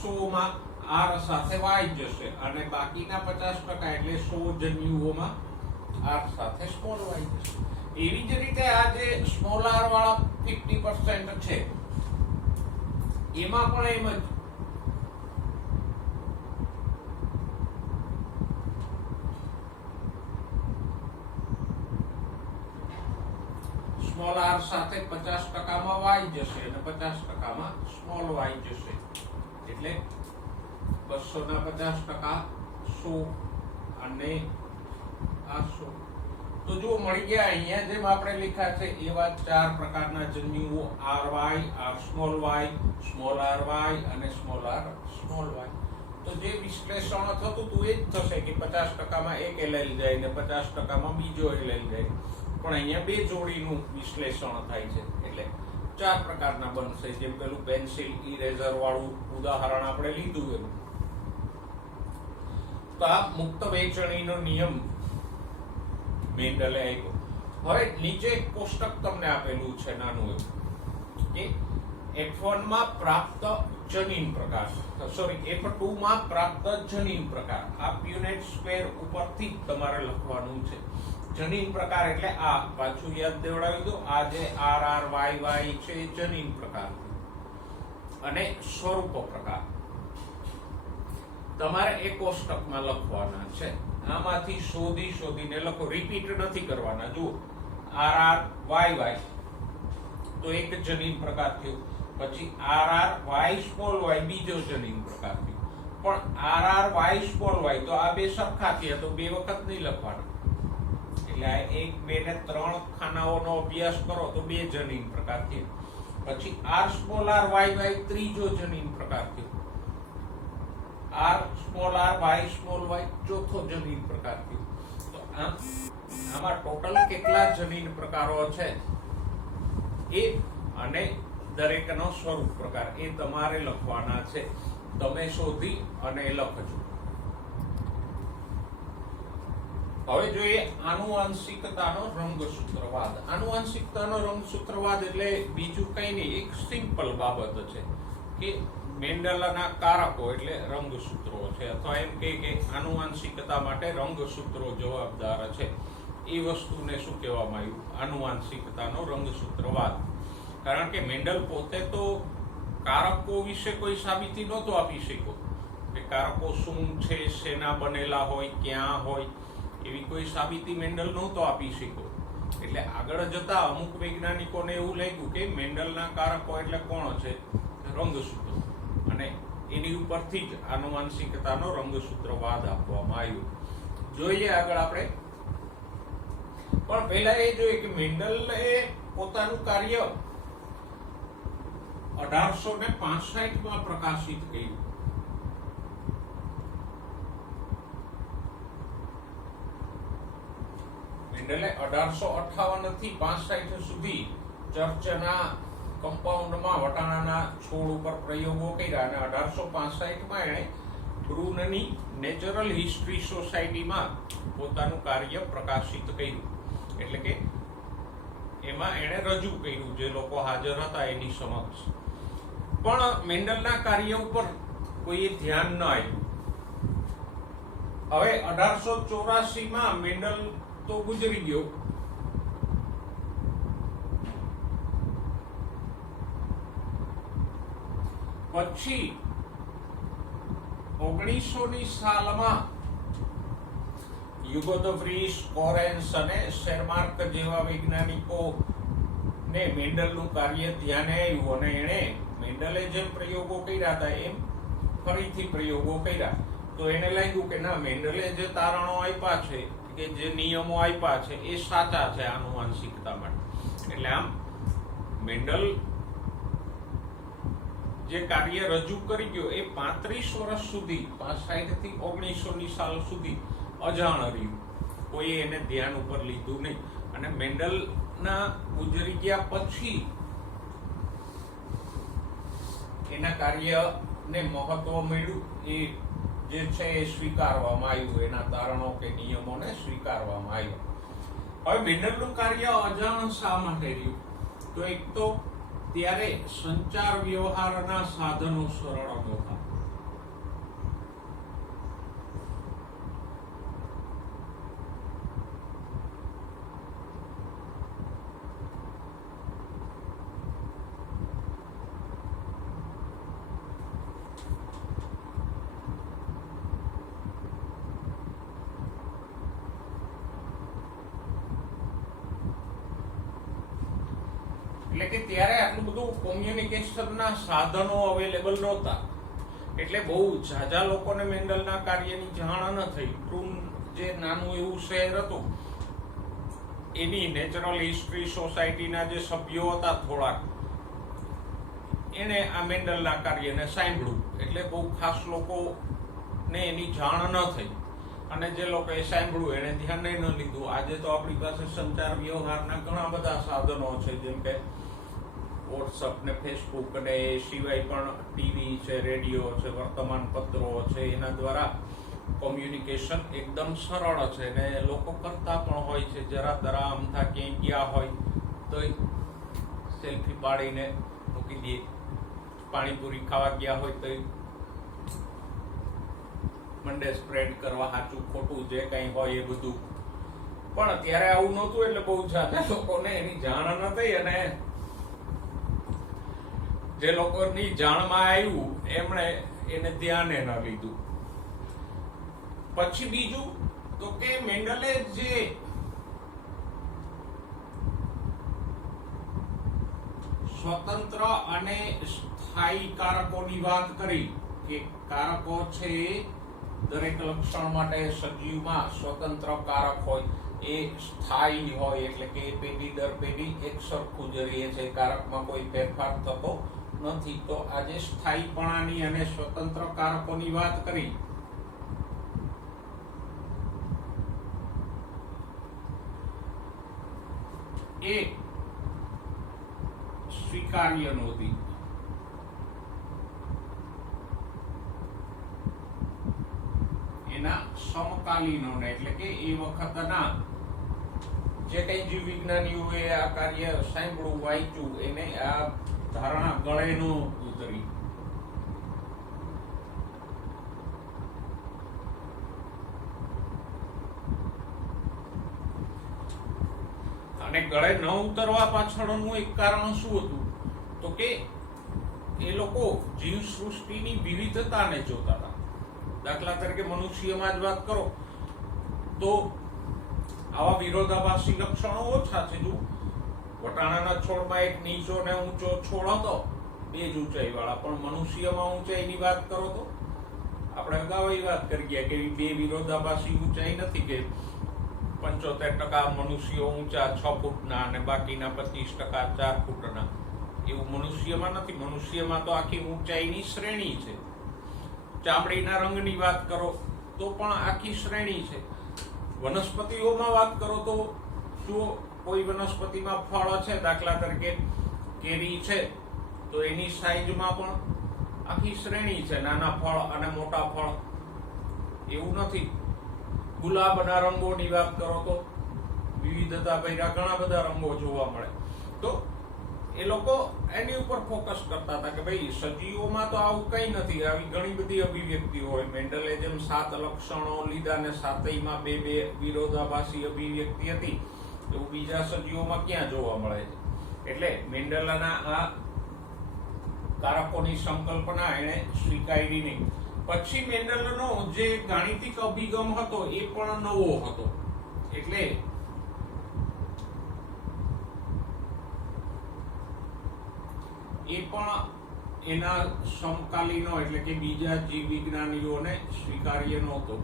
100 માં R સાથે Y જશે અને બાકીના 50% એટલે 100 જન્યુઓમાં R સાથે સ્મોલ y જશે. એવી જ રીતે આ જે સ્મોલ r વાળા 50% છે એમાં પણ એમ જ સ્મોલ r સાથે 50%માં y જશે અને 50%માં સ્મોલ y જશે. એટલે 200 ના 50% 100 અને આ 100. તો જો મળી ગયા અહીંયા જેમ આપણે લખ્યા છે એવા 4 પ્રકારના જન્યુઓ ry, r small y, small ry અને સ્મોલ r સ્મોલ y. તો જે વિશ્લેષણ થતું હતું એ જ થશે કે 50%માં એક LL જાય ને 50%માં બીજો LL જાય. પણ અહીંયા બે જોડીનું વિશ્લેષણ થાય છે એટલે 4 પ્રકારના બનશે. જેમ પેલું પેન્સિલ ઇરેઝર વાળું ઉદાહરણ આપણે લીધું એમ. તો આ મુક્ત વહેંચણીનો નિયમ મેન્ડલે આપ્યો. હવે નીચે એક કોષ્ટક તમને આપેલું છે નાનું એવું કે F1 માં પ્રાપ્ત જનીન પ્રકાર, સોરી F2 માં પ્રાપ્ત જનીન પ્રકાર. આ પ્યુનેટ સ્ક્વેર ઉપરથી તમારે લખવાનું છે. જનીન પ્રકાર એટલે આ પાછું યાદ દેવડાવી દો, આ જે RRYY છે એ જનીન પ્રકાર અને સ્વરૂપ પ્રકાર તમારે એક કોષ્ટકમાં લખવાના છે. આમાંથી શોધીને લખો, રિપીટ નથી કરવાના. જુઓ RRYY તો એક જનીન પ્રકાર થયો, પછી RRY બીજો જનીન પ્રકાર થયો, પણ RRY તો આ બે સરખા થયા તો બે વખત નહીં લખવાના. એટલે આ 1, 2 ને 3 ખાનાઓનો અભ્યાસ કરો તો બે જનીન પ્રકાર થયો. પછી RRY ત્રીજો જનીન પ્રકાર થયો, RRY ચોથો જનીન પ્રકાર થયો. તો આમાં ટોટલ કેટલા જનીન પ્રકારો છે એ અને દરેકનો સ્વરૂપ પ્રકાર એ તમારે લખવાના છે. તમે શોધી અને લખજો. હવે જોઈએ આનુવંશિકતાનો રંગસૂત્રવાદ. આનુવંશિકતાનો રંગસૂત્રવાદ એટલે બીજું કંઈ નહીં, એક સિમ્પલ બાબત છે કે મેન્ડલના કારકો એટલે રંગસૂત્રો છે, અથવા એમ કે આનુવંશિકતા માટે રંગસૂત્રો જવાબદાર છે. એ વસ્તુને શું કહેવામાં આવ્યું? આનુવંશિકતાનો રંગસૂત્રવાદ. કારણ કે મેન્ડલ પોતે તો કારકો વિશે કોઈ સાબિતી નહોતો આપી શક્યો કે કારકો શું છે, શેના બનેલા હોય, ક્યાં હોય, એવી કોઈ સાબિતી મેન્ડલ નહોતો આપી શક્યો. એટલે આગળ જતા અમુક વૈજ્ઞાનિકોને એવું લાગ્યું કે મેન્ડલના કારકો એટલે કોણ છે? રંગસૂત્રો. અને એની ઉપરથી જ આનુવંશિકતાનો રંગસૂત્રવાદ આપવામાં આવ્યો. જોઈએ આગળ આપણે. પણ પહેલા એ જોઈએ કે મેન્ડલે પોતાનું કાર્ય 1865 પ્રકાશિત કર્યું. મેન્ડલે 1858 થી 65 સુધી ચર્ચના કમ્પાઉન્ડમાં વટાણાના છોડ ઉપર પ્રયોગો કર્યા અને 1865 એણે બ્રુનની નેચરલ હિસ્ટ્રી સોસાયટીમાં પોતાનું કાર્ય પ્રકાશિત કર્યું. એટલે કે એમાં એણે રજૂ કર્યું, જે લોકો હાજર હતા એની સમક્ષ. પણ મેન્ડલના કાર્ય ઉપર કોઈએ ધ્યાન ન આપ્યું. હવે 1884 મેન્ડલ તો ગુજરી ગયો. પછી 1900ની સાલમાં યુગો ધ વ્રીસ, કોરેન્સ અને શેરમાર્ક જેવા વૈજ્ઞાનિકો ને મેન્ડલનું કાર્ય ધ્યાને આવ્યું અને એણે મેન્ડલે જેમ પ્રયોગો કર્યા હતા એમ ફરીથી પ્રયોગો કર્યા. તો એને લાગ્યું કે ના, મેન્ડલે જે તારણો આપ્યા છે કે જે નિયમો આપ્યા છે એ સાચા છે આનુવંશિકતા માટે. એટલે આમ મેન્ડલ જે કાર્ય રજૂ કરી ગયો એ 35 વર્ષ સુધી, 65 થી 1900ની સાલ સુધી અજાણ રહ્યું. કોઈએ એને ધ્યાન ઉપર લીધું નહીં. અને મેન્ડલના ગુજરી ગયા પછી એના કાર્યને મહત્વ મળ્યું. એ જે છે એ સ્વીકારવામાં આવ્યું, એના તારણો કે નિયમોને સ્વીકારવામાં આવ્યા. હવે મેન્ડલનું કાર્ય અજાણ શા માટે રહ્યું? તો એક તો ત્યારે સંચાર વ્યવહારના સાધનો સરળ નહોતા. એટલે કે ત્યારે આટલું બધું કોમ્યુનિકેશનના સાધનો અવેલેબલ નહોતા. એટલે બહુ ઝાઝા લોકોને મેન્ડલના કાર્યની જાણ ન થઈ. પ્રૂન જે નાનું એવું શહેર હતું એની નેચરલ હિસ્ટ્રી સોસાયટીના જે સભ્યો હતા થોડાક, એને આ મેન્ડલના કાર્યને સાંભળ્યું. એટલે બહુ ખાસ લોકોને એની જાણ ન થઈ. અને જે લોકોએ સાંભળ્યું એને ધ્યાને ન લીધું. આજે તો આપણી પાસે સંચાર વ્યવહારના ઘણા બધા સાધનો છે, જેમ કે વોટ્સઅપ ને ફેસબુક ને એ સિવાય પણ ટીવી છે, રેડિયો છે, વર્તમાન પત્રો છે. એના દ્વારા કોમ્યુનિકેશન એકદમ સરળ છે ને લોકો કરતા પણ હોય છે. જરા તરા અમથા ક્યાંય ગયા હોય તો સેલ્ફી પાડીને મૂકી દે, પાણીપુરી ખાવા ગયા હોય તો મંડે સ્પ્રેડ કરવા સાચું ખોટું જે કંઈ હોય એ બધું. પણ ત્યારે આવું નહોતું એટલે બહુ જાજા લોકોને એની જાણ ન થઈ, અને જે લોકોની જાણમાં આવ્યું એમણે એને ધ્યાને ન લીધું. પછી બીજું તો કે મેન્ડલે જે સ્વતંત્ર અને સ્થાયી કારકોની વાત કરી કે કારકો છે દરેક લક્ષણ માટે સજીવમાં સ્વતંત્ર કારક હોય, એ સ્થાયી હોય એટલે કે પેઢી દર પેઢી એક સરખું જ રહે છે, કારકમાં કોઈ ફેરફાર થતો નથી. તો આજે સ્થાયીપણાની અને સ્વતંત્ર કારકોની વાત કરી. એ સ્વીકાર્ય નહોતી. એના સમકાલીનોને એટલે કે એ વખતના જે કઈ જીવ વિજ્ઞાનીઓએ આ કાર્ય સાંભળ્યું વાંચ્યું એને આ ધારણા ગળે ન ઉતરી. અને ગળે ન ઉતરવા પાછળનું એક કારણ શું હતું તો કે એ લોકો જીવ સૃષ્ટિની વિવિધતાને જોતા હતા. દાખલા તરીકે મનુષ્યમાં જ વાત કરો તો આવા વિરોધાભાસી લક્ષણો ઓછા છે. જો વટાણાના છોડમાં એક નીચો ને ઊંચો છોડ હતો, બે જ ઊંચાઈ વાળા, પણ મનુષ્યમાં ઊંચાઈની વાત કરો તો આપણે અગાઉ એ વાત કરી ગયા કે બે વિરોધાભાસી ઊંચાઈ નથી, કે 75% મનુષ્યો ઊંચા 6 ફૂટના અને બાકીના 25% 4 ફૂટના. એવું મનુષ્યમાં નથી. મનુષ્યમાં તો આખી ઊંચાઈની શ્રેણી છે. ચામડીના રંગની વાત કરો તો પણ આખી શ્રેણી છે. વનસ્પતિઓમાં વાત કરો તો જો કોઈ વનસ્પતિમાં ફળ છે, દાખલા તરીકે કેરી છે, તો એની સાઈઝમાં પણ આખી શ્રેણી છે, નાના ફળ અને મોટા ફળ. એવું નથી. ગુલાબના રંગોની વાત કરો તો વિવિધતા ભર્યા ઘણા બધા રંગો જોવા મળે. તો એ લોકો એની ઉપર ફોકસ કરતા હતા કે ભાઈ સજીવોમાં તો આવું કઈ નથી, આવી ઘણી બધી અભિવ્યક્તિઓ હોય. મેન્ડલે જેમ 7 લક્ષણો લીધા ને 7યમાં બે વિરોધાભાસી અભિવ્યક્તિ હતી, એવું બીજા સજીવોમાં ક્યાં જોવા મળે છે. એટલે મેન્ડલના આ કારકોની સંકલ્પના એને સ્વીકારી નહીં. પછી મેન્ડલનો જે ગાણિતિક અભિગમ હતો એ પણ નવો હતો. એટલે એ પણ એના સમકાલીનો એટલે કે બીજા જીવ વિજ્ઞાનીઓને સ્વીકાર્ય નહોતો.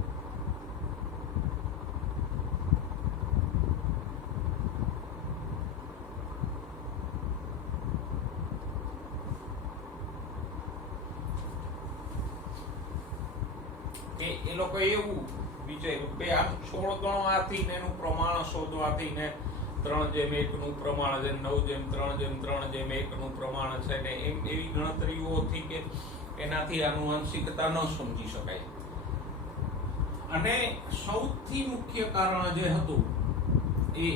કે એ લોકો એવું વિચાર્યું કે આમ છોડ ગણવાથી ને એનું પ્રમાણ શોધવાથી ને 3:1 નું પ્રમાણ છે, 9:3:3:1 નું પ્રમાણ છે ને એમ એવી ગણતરીઓથી કે એનાથી આનુવંશિકતા ન સમજી શકાય. અને સૌથી મુખ્ય કારણ જે હતું એ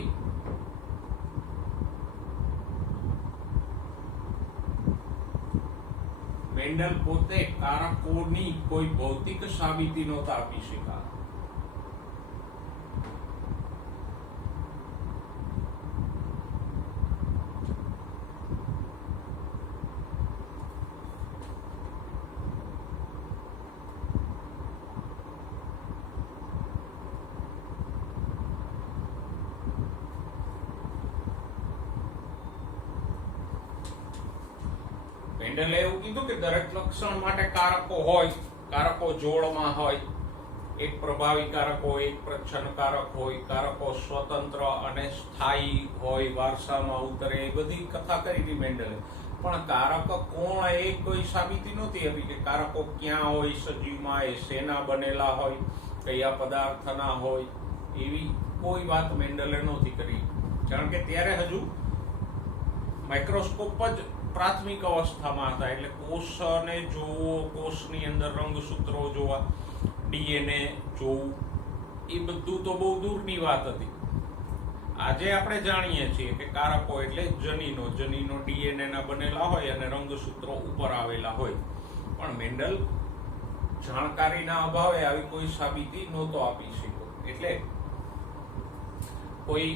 મેન્ડલ પોતે કારકોની કોઈ ભૌતિક સાબિતી નહોતા આપી શક્યા. મેન્ડલે એવું કીધું કે દરેક લક્ષણ માટે કારકો હોય, કારકો જોડમાં હોય. એક પ્રભાવી કારક હોય, એક પ્રચ્છન્ન કારક હોય, કારકો સ્વતંત્ર અને સ્થાયી હોય, વારસામાં ઉતરે, એ બધી કથા કરી હતી મેન્ડલે. પણ કારક કોણ એ કોઈ સાબિતી નહોતી આપી કે કારકો ક્યાં હોય સજીવમાં, એ શેના બનેલા હોય, કયા પદાર્થના હોય, એવી કોઈ વાત મેન્ડલે નહોતી કરી. કારણ કે ત્યારે હજુ માઇક્રોસ્કોપ જ પ્રાથમિક અવસ્થામાં હતા. એટલે કોષને જોવો, કોષની અંદર રંગસૂત્રો જોવા, ડીએનએ જોવું, એ બધું તો બહુ દૂરની વાત હતી. આજે આપણે જાણીએ છીએ કે કારકો એટલે જનીનો ડીએનએ ના બનેલા હોય અને રંગસૂત્રો ઉપર આવેલા હોય, પણ મેન્ડલ જાણકારીના અભાવે આવી કોઈ સાબિતી નહોતો આપી શક્યો, એટલે કોઈ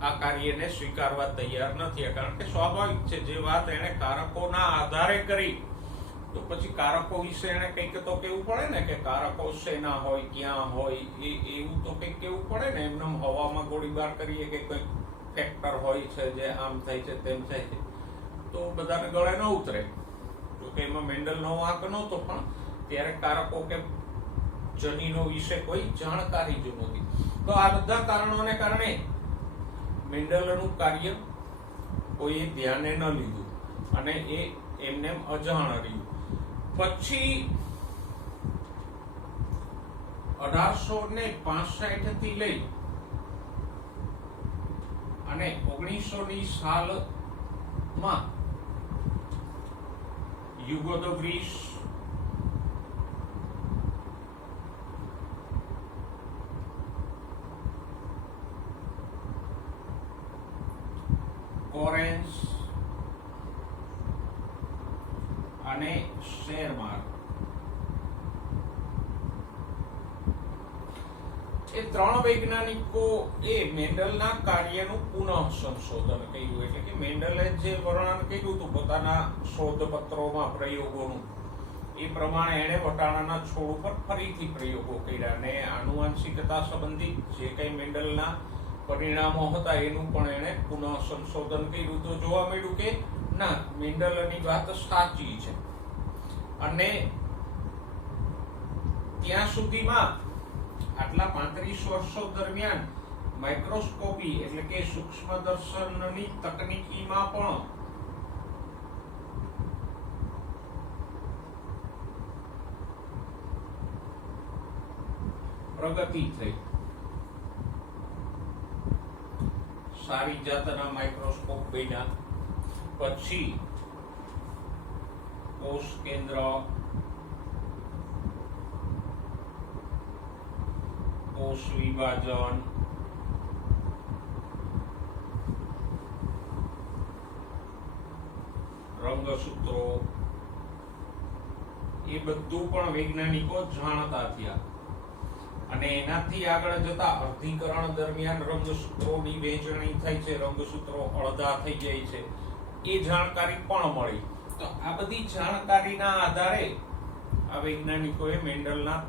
આ કાર્યને સ્વીકારવા તૈયાર નથી. કારણ કે સ્વાભાવિક છે, જે વાત એને કારકોના આધારે કરી તો પછી કારકો વિશે એને કંઈક તો કેવું પડે ને, કે કારકો શેના હોય, ક્યાં હોય, એવું તો કંઈક કેવું પડે ને. એમને હવામાં ગોળીબાર કરીએ કે કંઈક ફેક્ટર હોય છે જે આમ થાય છે તેમ થાય છે તો બધાને ગળે ન ઉતરે. જો કે એમાં મેન્ડલનો વાંક નહોતો, પણ ત્યારે કારકો કે જનીનો વિશે કોઈ જાણકારી જ નહોતી. તો આ બધા કારણોને કારણે મેન્ડલનું કાર્ય કોઈએ ધ્યાને ન લીધું અને એ એમને અજાણ રહ્યું. પછી 1865 થી લઈ અને 1900ની સાલમાં હ્યુગો દ વ્રીસ, કોરેન્સ અને શેરમાર્ક એ ત્રણ વૈજ્ઞાનિકો એ મેન્ડલના કાર્યનું પુનઃ સંશોધન કર્યું. એટલે કે મેન્ડલે જે વર્ણન કર્યું હતું પોતાના શોધપત્રોમાં પ્રયોગોનું, એ પ્રમાણે એણે વટાણાના છોડ ઉપર ફરીથી પ્રયોગો કર્યા અને આનુવંશિકતા સંબંધિત જે કંઈ મેન્ડલના પરિણામો હતા એનું પણ એણે પુનઃ સંશોધન કર્યું. તો જોવા મળ્યું કે ના, મેન્ડલની વાત સાચી છે. અને ત્યાં સુધીમાં આટલા 35 વર્ષો દરમિયાન માઇક્રોસ્કોપી એટલે કે સૂક્ષ્મદર્શનની તકનીકીમાં પણ પ્રગતિ થઈ. સારી જાતના માઇક્રોસ્કોપ બન્યા. પછી કોષ કેન્દ્ર, કોષ વિભાજન, રંગસૂત્રો, એ બધું પણ વૈજ્ઞાનિકો જાણતા થયા. અને એનાથી આગળ જતા અર્ધીકરણ દરમિયાન રંગસૂત્રોની વહેંચણી થાય છે, રંગસૂત્રો અડધા થઈ જાય છે, એ જાણકારી પણ મળી. તો આ બધી જાણકારીના આધારે આ વૈજ્ઞાનિકોએ મેન્ડલના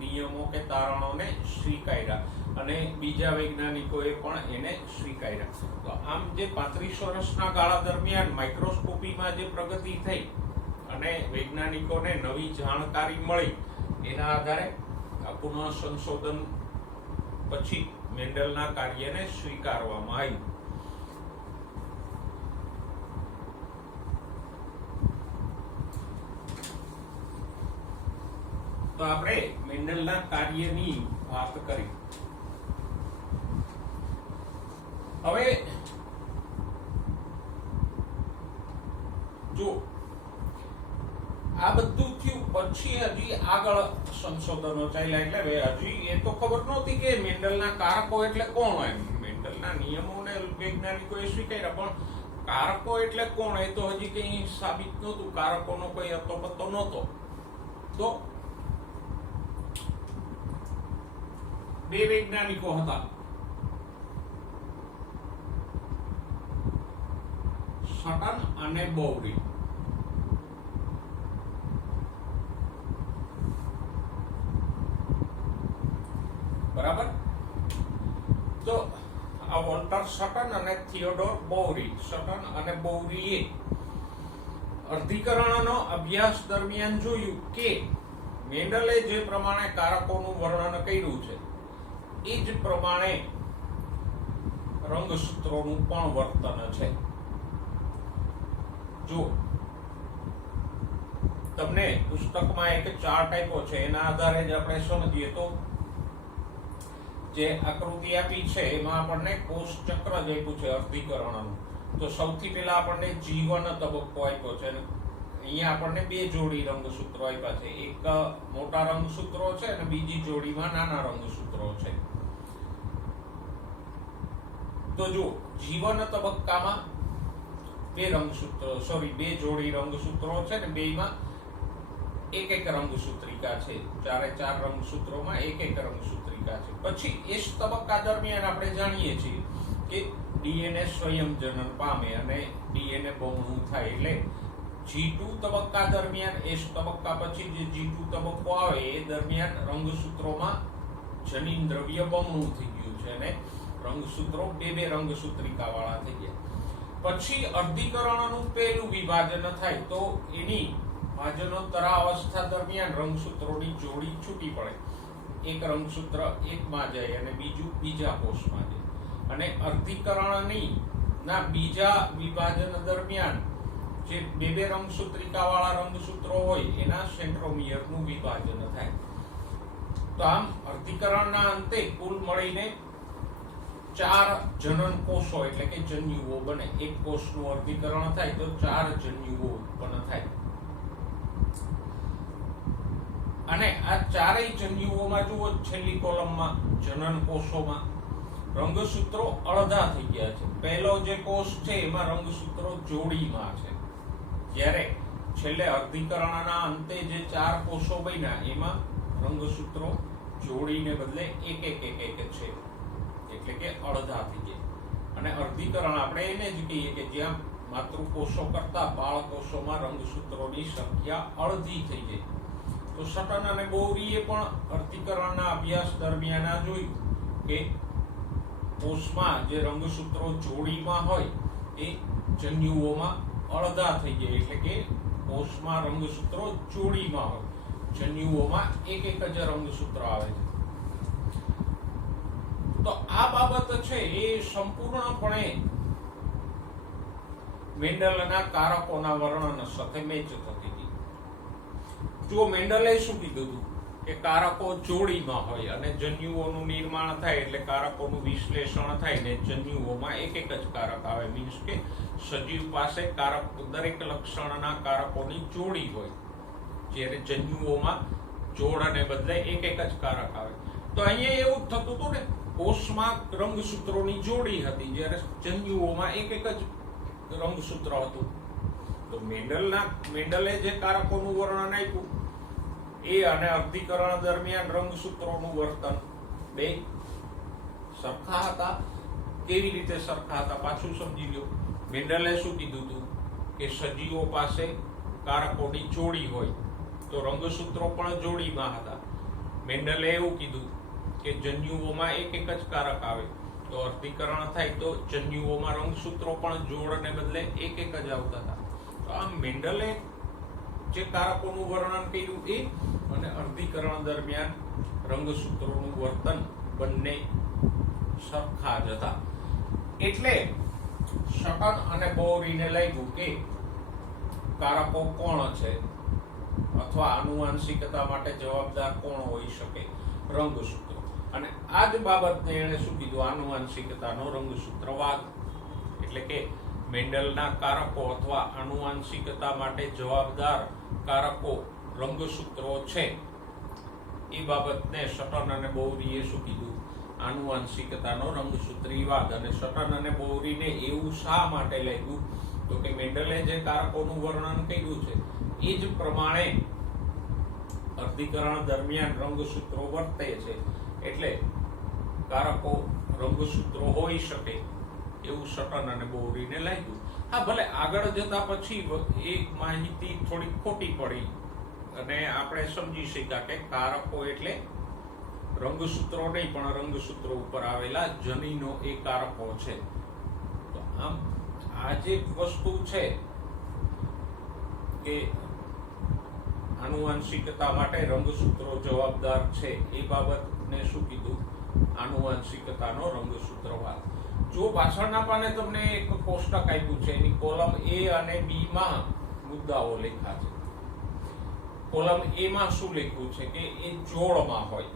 નિયમો કે તારણોને સ્વીકાર્યા અને બીજા વૈજ્ઞાનિકોએ પણ એને સ્વીકાર્યા. તો આમ જે 35 વર્ષના ગાળા દરમિયાન માઇક્રોસ્કોપીમાં જે પ્રગતિ થઈ અને વૈજ્ઞાનિકોને નવી જાણકારી મળી, એના આધારે પુનઃ સંશોધન પછી મેન્ડલના કાર્યને સ્વીકારવામાં આવ્યું. તો આપણે મેન્ડલના કાર્યની વાત કરી. હવે જો આ બધું થયું પછી હજી આગળ સંશોધનો ચાલ્યા. એટલે હજી એ તો ખબર નહોતી કે મેન્ડલના કારકો એટલે કોણ હોય. મેન્ડલના નિયમોને વૈજ્ઞાનિકોએ સ્વીકાર્યા, પણ કારકો એટલે કોણ એ તો હજી કંઈ સાબિત નહોતું. કારકોનો કોઈ અતોપત્તો નહોતો. તો બે વૈજ્ઞાનિકો હતા, સટન અને બોવરી. બરાબર. તો આ વોલ્ટર સટન અને થિયોડોર બોવરી, સટન અને બોવરીએ અર્ધીકરણનો અભ્યાસ દરમિયાન જોયું કે મેન્ડલે જે પ્રમાણે કારકોનું વર્ણન કર્યું છે એ જ પ્રમાણે રંગસૂત્રોનું પણ વર્તન છે. જો તમને પુસ્તકમાં એક ચાર્ટ આપ્યો છે, એના આધારે જ આપણે સમજીએ તો જે આકૃતિ આપી છે એમાં આપણને કોષ ચક્ર જ આપ્યું છે અર્ધીકરણનું. તો સૌથી પહેલા આપણને જીવન તબક્કો આપ્યો છે. અહીંયા આપણને બે જોડી રંગસૂત્રો આપ્યા છે. એક મોટા રંગસૂત્રો છે અને બીજી જોડીમાં નાના રંગસૂત્રો છે. તો જો જીવન તબક્કામાં બે જોડી રંગસૂત્રો છે ને, બેમાં એક એક રંગસૂત્રિકા છે. ચારે ચાર રંગસૂત્રોમાં એક એક રંગસૂત્રિકા છે. પછી એસ તબક્કા દરમિયાન આપણે જાણીએ છીએ કે ડીએનએ સ્વયં જનન પામે અને ડીએનએ બમણું થાય. એટલે G2 તબક્કા દરમિયાન, એસ તબક્કા પછી જે G2 તબક્કો આવે એ દરમિયાન રંગસૂત્રોમાં જનીન દ્રવ્ય બમણું થઈ ગયું છે અને રંગસૂત્રો બે રંગસૂત્રિકા વાળા થઈ ગયા. પછી અર્ધીકરણનું પહેલું વિભાજન થાય તો એની ભાજનોત્તરાવસ્થા દરમિયાન રંગસૂત્રોની જોડી છૂટી પડે. એક રંગસૂત્ર એકમાં જાય અને બીજું બીજા કોષમાં જાય. અને અર્ધીકરણની ના બીજા વિભાજન દરમિયાન જે બે રંગસૂત્રિકા વાળા રંગસૂત્રો હોય એના સેન્ટ્રોમિયરનું વિભાજન થાય. તો આમ અર્ધીકરણના અંતે કુલ મળીને 4 જનન કોષો એટલે કે જન્યુઓ બને. એક કોષનું અર્ધીકરણ થાય તો 4 જન્યુઓ ઉત્પન્ન થાય. અને આ ચારેય જન્યુઓમાં જુઓ, છેલ્લી કોલમમાં જનન કોષોમાં રંગસૂત્રો અડધા થઈ ગયા છે. પહેલો જે કોષ છે એમાં રંગસૂત્રો જોડીમાં છે, જ્યારે છેલ્લે અર્ધીકરણના અંતે જે 4 કોષો બન્યા એમાં રંગસૂત્રો જોડીને બદલે એક છે, એટલે કે અડધા થઈ ગયા. અને અર્ધીકરણ આપણે એને જ કહીએ કે જ્યાં માતૃકોષો કરતા બાળકોષોમાં રંગસૂત્રોની સંખ્યા અડધી થઈ જાય. તો સટન અને બોરીએ પણ અર્ધીકરણના અભ્યાસ દરમિયાન આ જોયું કે કોષમાં જે રંગસૂત્રો જોડીમાં હોય એ જન્યુઓમાં અડધા થઈ જાય. એટલે કે કોષમાં રંગસૂત્રો જોડીમાં હોય, જન્યુઓમાં એક જ રંગસૂત્ર આવે છે. તો આ બાબત છે એ સંપૂર્ણપણે મેન્ડલના કારકોના વર્ણન સાથે મેચ થતી હતી. જો મેન્ડલે શું કીધું હતું કે કારકો જોડીમાં હોય અને જન્યુઓનું નિર્માણ થાય એટલે કારકોનું વિશ્લેષણ થાય ને જન્યુઓમાં એક જ કારક આવે. મીન્સ કે સજીવ પાસે કારક દરેક લક્ષણના કારકોની જોડી હોય, જ્યારે જન્યુઓમાં જોડને બદલે એક જ કારક આવે. તો અહીંયા એવું જ થતું હતું ને, કોષમાં રંગસૂત્રોની જોડી હતી જ્યારે જન્યુઓમાં એક જ રંગસૂત્ર હતું. તો મેન્ડલે જે કારકોનું વર્ણન આપ્યું એ અને અર્ધીકરણ દરમિયાન રંગસૂત્રોનું વર્તન બે સરખા હતા. કેવી રીતે સરખા હતા પાછું સમજી લો. મેન્ડલે શું કીધું હતું કે સજીવો પાસે કારકોની જોડી હોય તો રંગસૂત્રો પણ જોડીમાં હતા. મેન્ડલે એવું કીધું કે જન્યુઓમાં એક જ કારક આવે તો અર્ધીકરણ થાય તો જન્યુઓમાં રંગસૂત્રો પણ જોડને બદલે એક જ આવતા હતા. તો આ મેન્ડલે જે કારકોનું વર્ણન કર્યું એ અને અર્ધીકરણ દરમિયાન રંગસૂત્રોનું વર્તન બંને સરખા જ હતા. એટલે સટન અને બોરીને લાગ્યું કે કારકો કોણ છે અથવા આનુવંશિકતા માટે જવાબદાર કોણ હોઈ શકે? રંગસૂત્રો. અને આ જ બાબતને એણે શું કીધું? આનુવંશિકતાનો રંગસૂત્રવાદ. એટલે કે મેન્ડલના કારકો અથવા આનુવંશિકતા માટે જવાબદાર કારકો રંગસૂત્રો છે એ બાબતને સટન અને બોરીએ શું કીધું? આનુવંશિકતાનો રંગસૂત્રીવાદ. અને સટન અને બોરીને એવું શા માટે લાગ્યું? તો કે મેન્ડલે જે કારકોનું વર્ણન કર્યું છે એ જ પ્રમાણે અર્ધીકરણ દરમિયાન રંગસૂત્રો વર્તે છે, એટલે કારકો રંગસૂત્રો હોઈ શકે એવું સટન અને બોરીને લાગ્યું. હા, ભલે આગળ જતા પછી એ માહિતી થોડી ખોટી પડી અને આપણે સમજી શક્યા કે કારકો એટલે રંગસૂત્રો નહીં પણ રંગસૂત્રો ઉપર આવેલા જનીનો એ કારકો છે. તો આમ આ જે વસ્તુ છે કે આનુવંશિકતા માટે રંગસૂત્રો જવાબદાર છે એ બાબતને શું કીધું? આનુવંશિકતાનો રંગસૂત્રવાદ. જો પાછળના પાને તમને એક કોષ્ટક આપ્યું છે, એની કોલમ A અને B માં મુદ્દાઓ લખ્યા છે. કોલમ A માં શું લખ્યું છે કે એ જોડમાં હોય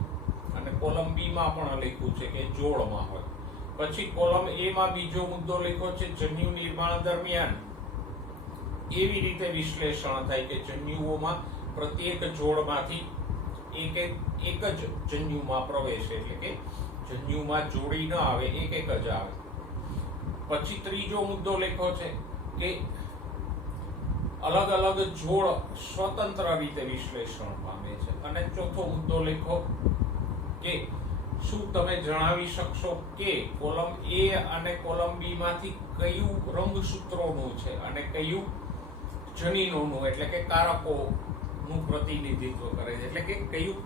અને કોલમ B માં પણ લખ્યું છે કે જોડમાં હોય. પછી કોલમ A માં બીજો મુદ્દો લખ્યો છે જન્યુ નિર્માણ દરમિયાન એવી રીતે વિશ્લેષણ થાય કે જન્યુઓમાં પ્રત્યેક જોડમાંથી એક જ જન્યુમાં પ્રવેશે, એટલે કે જન્યુમાં જોડી ન આવે, એક જ આવે. પછી ત્રીજો મુદ્દો લખ્યો છે કે અલગ અલગ જોડ સ્વતંત્ર રીતે વિશ્લેષણ પામે છે. અને ચોથો મુદ્દો લખ્યો કે શું તમે જણાવી શકશો કે કોલમ એ અને કોલમ બી માંથી કયું રંગસૂત્રોનું છે અને કયું જનીનોનું એટલે કે કારકોનું પ્રતિનિધિત્વ કરે છે. એટલે કે કયું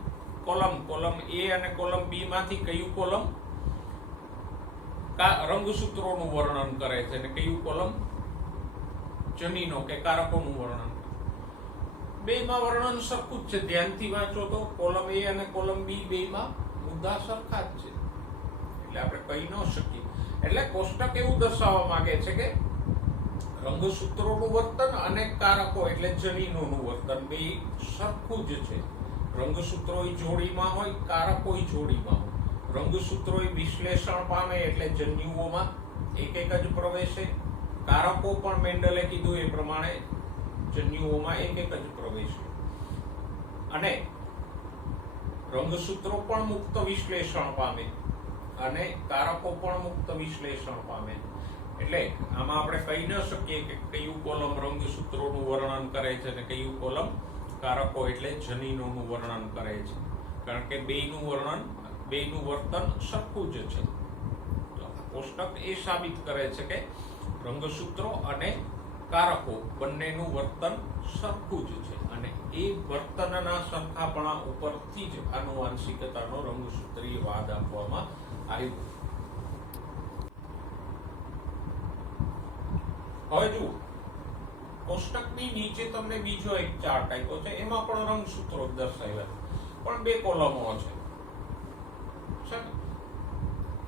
કોલમ એ અને કોલમ બી માંથી કયું કોલમ રંગસૂત્રોનું વર્ણન કરે છે અને કયું કોલમ જનીનો કે કારકોનું વર્ણન. બેમાં વર્ણન સરખું જ છે, ધ્યાનથી વાંચો તો કોલમ એ અને કોલમ બી બેમાં મુદ્દા સરખા જ છે, એટલે આપણે કહી ન શકીએ. એટલે કોષ્ટક એવું દર્શાવવા માંગે છે કે રંગસૂત્રોનું વર્તન અને કારકો એટલે જનીનોનું વર્તન બે સરખું જ છે. રંગસૂત્રો જોડીમાં હોય, કારકો જોડીમાં હોય. રંગસૂત્રો વિશ્લેષણ પામે એટલે જન્યુઓમાં એક જ પ્રવેશે. કારકો પણ મેન્ડલે કીધું એ પ્રમાણે જન્યુઓમાં એક જ પ્રવેશે. અને રંગસૂત્રો પણ મુક્ત વિશ્લેષણ પામે અને કારકો પણ મુક્ત વિશ્લેષણ પામે. એટલે આમાં આપણે કહી ન શકીએ કે કયું કોલમ રંગસૂત્રોનું વર્ણન કરે છે અને કયું કોલમ કારકો એટલે જનીનોનું વર્ણન કરે છે, કારણ કે બેયનું વર્તન સરખું જ છે. તો કોષ્ટક એ સાબિત કરે છે કે રંગસૂત્રો અને કારકો બંનેનું વર્તન સરખું જ છે અને એ વર્તનના સરખાપણા ઉપરથી જ આનુવાંશિકતાનો રંગસૂત્રીય વાદ આપવામાં આવ્યો. હવે જુઓ, કોષ્ટકની નીચે તમને બીજો એક ચાર્ટ આપ્યો છે, એમાં પણ રંગસૂત્રો દર્શાવ્યા પણ બે કોલમો છે.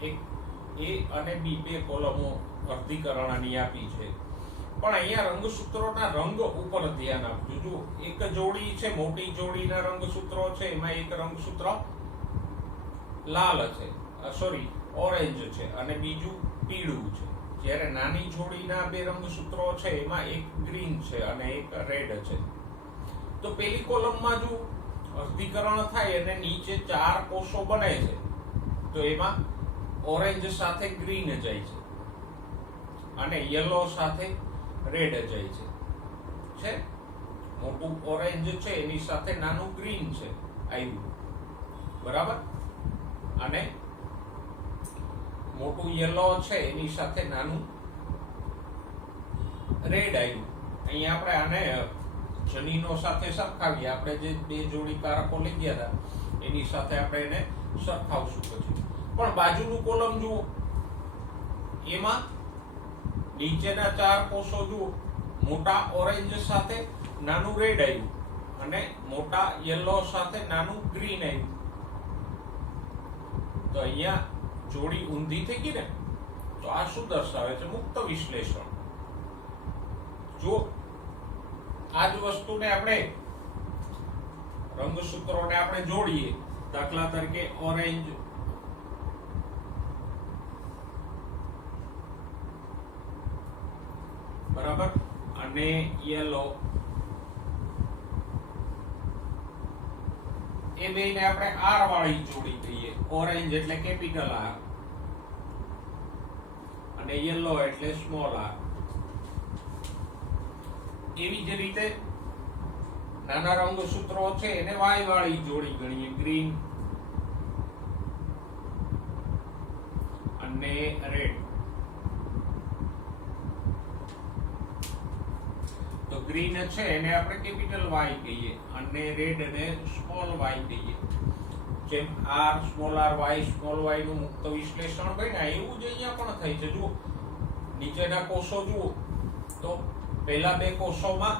એક એ અને બી બે કોલમો અર્ધીકરણની આપી છે, પણ અહીંયા રંગસૂત્રોના રંગ ઉપર ધ્યાન આપજો. જુઓ, એક જોડી છે, મોટી જોડીના રંગસૂત્રો છે, એમાં એક રંગસૂત્ર લાલ છે, ઓરેન્જ છે અને બીજું પીળું છે. જ્યારે નાની જોડીના બે રંગસૂત્રો છે, એમાં એક ગ્રીન છે અને એક રેડ છે. તો પેલી કોલમમાં જો અર્ધીકરણ થાય અને નીચે 4 કોષો બને છે, તો એમાં ઓરેન્જ સાથે ગ્રીન જાય છે અને યલો સાથે રેડ જાય છે. મોટું ઓરેન્જ છે એની સાથે નાનું ગ્રીન છે આવ્યું, બરાબર, અને મોટું યલો છે એની સાથે નાનું રેડ આવ્યું. અહીંયા આપણે આને જનીનો સાથે સરખાવીએ. આપણે જે બે જોડી કારકો લઈ ગયા હતા એની સાથે આપણે એને સરખાવશું પછી. પણ બાજુનું કોલમ જુઓ, એમાં નીચેના 4 કોષો જુઓ, મોટા ઓરેન્જ સાથે નાનું રેડ આવ્યું અને મોટા યલો સાથે નાનું ગ્રીન આવ્યું. તો અહીંયા જોડી ઊંધી થઈ ગઈ ને. તો આ શું દર્શાવે છે? મુક્ત વિશ્લેષણ. જો આ જ વસ્તુને આપણે રંગસૂત્રોને આપણે જોડીએ, દાખલા તરીકે ઓરેન્જ, બરાબર, અને યલો, એ બેને આપણે આર વાળી જોડી કહીએ. ઓરેન્જ એટલે કેપિટલ આર અને યલો એટલે સ્મોલ આર. એવી જ રીતે નાના રંગસૂત્રો છે એને વાય વાળી જોડી ગણીએ. ગ્રીન અને રેડ. તો ગ્રીન છે એને આપણે કેપિટલ વાય કહીએ અને રેડ ને સ્મોલ વાય કહીએ. જેમ આર સ્મોલ આર વાય નું મુક્ત વિશ્લેષણ બન્યા એવું જ અહીંયા પણ થાય છે. જુઓ, નીચેના કોષો જુઓ તો પહેલા બે કોષોમાં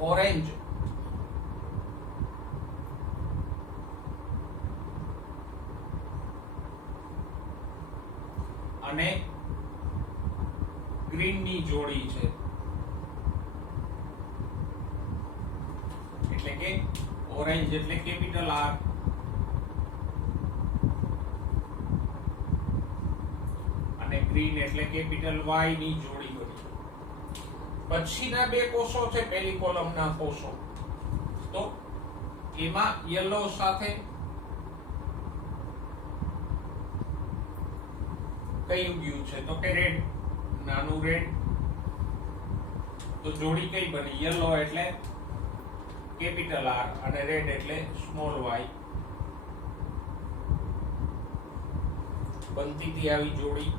ઓરેન્જ અને ગ્રીન ની જોડી છે, એટલે કે ઓરેન્જ એટલે કેપિટલ આર અને ગ્રીન એટલે કેપિટલ વાય ની જોડી બની. પછીના બે કોષો છે પહેલી કોલમના કોષો, તો એમાં યલો સાથે કયું ગયું છે તો કે રેડ, નાનું રેડ. તો જોડી કઈ બની? યલો એટલે કેપિટલ R અને રેડ એટલે સ્મોલ y. બનતી હતી આવી જોડી.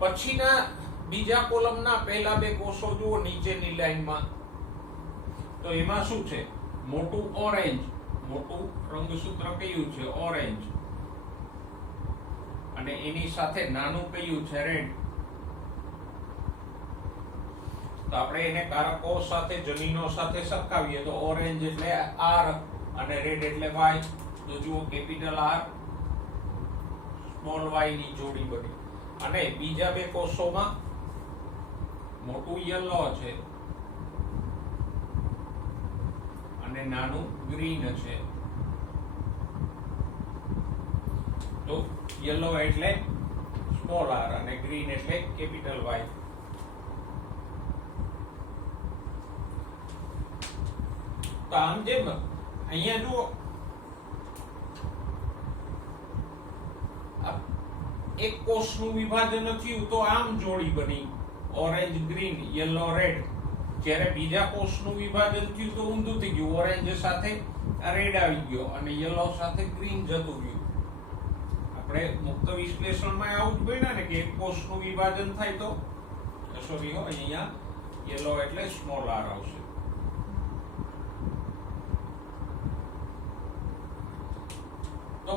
પછીના બીજા કોલમના પહેલા બે કોષો જુઓ નીચેની લાઈનમાં. તો એમાં શું છે? મોટું ઓરેન્જ, મોટું રંગસૂત્ર કયું છે? ઓરેન્જ. અને એની સાથે નાનું કયું છે? રેડ. તો આપણે એને કારકો સાથે, જનીનો સાથે સરખાવીએ તો ઓરેન્જ એટલે R અને રેડ એટલે Y. તો જુઓ કેપિટલ R સ્મોલ y ની જોડી બની. અને બીજા બે કોષોમાં મોટું યલો છે અને નાનું ગ્રીન છે. તો યલો એટલે સ્મોલ r અને ગ્રીન એટલે કેપિટલ Y. તો આમ જેમ અહીંયા જુઓ એક કોષનું વિભાજન થયું તો આમ જોડી બની ઓરેન્જ ગ્રીન, યલો રેડ. જ્યારે બીજા કોષનું વિભાજન થયું તો ઊંધું થઈ ગયું, ઓરેન્જ સાથે રેડ આવી ગયો અને યલો સાથે ગ્રીન જતું રહ્યું. આપણે મુક્ત વિશ્લેષણમાં આવું જ ભણ્યા ને કે એક કોષનું વિભાજન થાય તો સોરી અહીંયા યલો એટલે સ્મોલ r આવશે. તો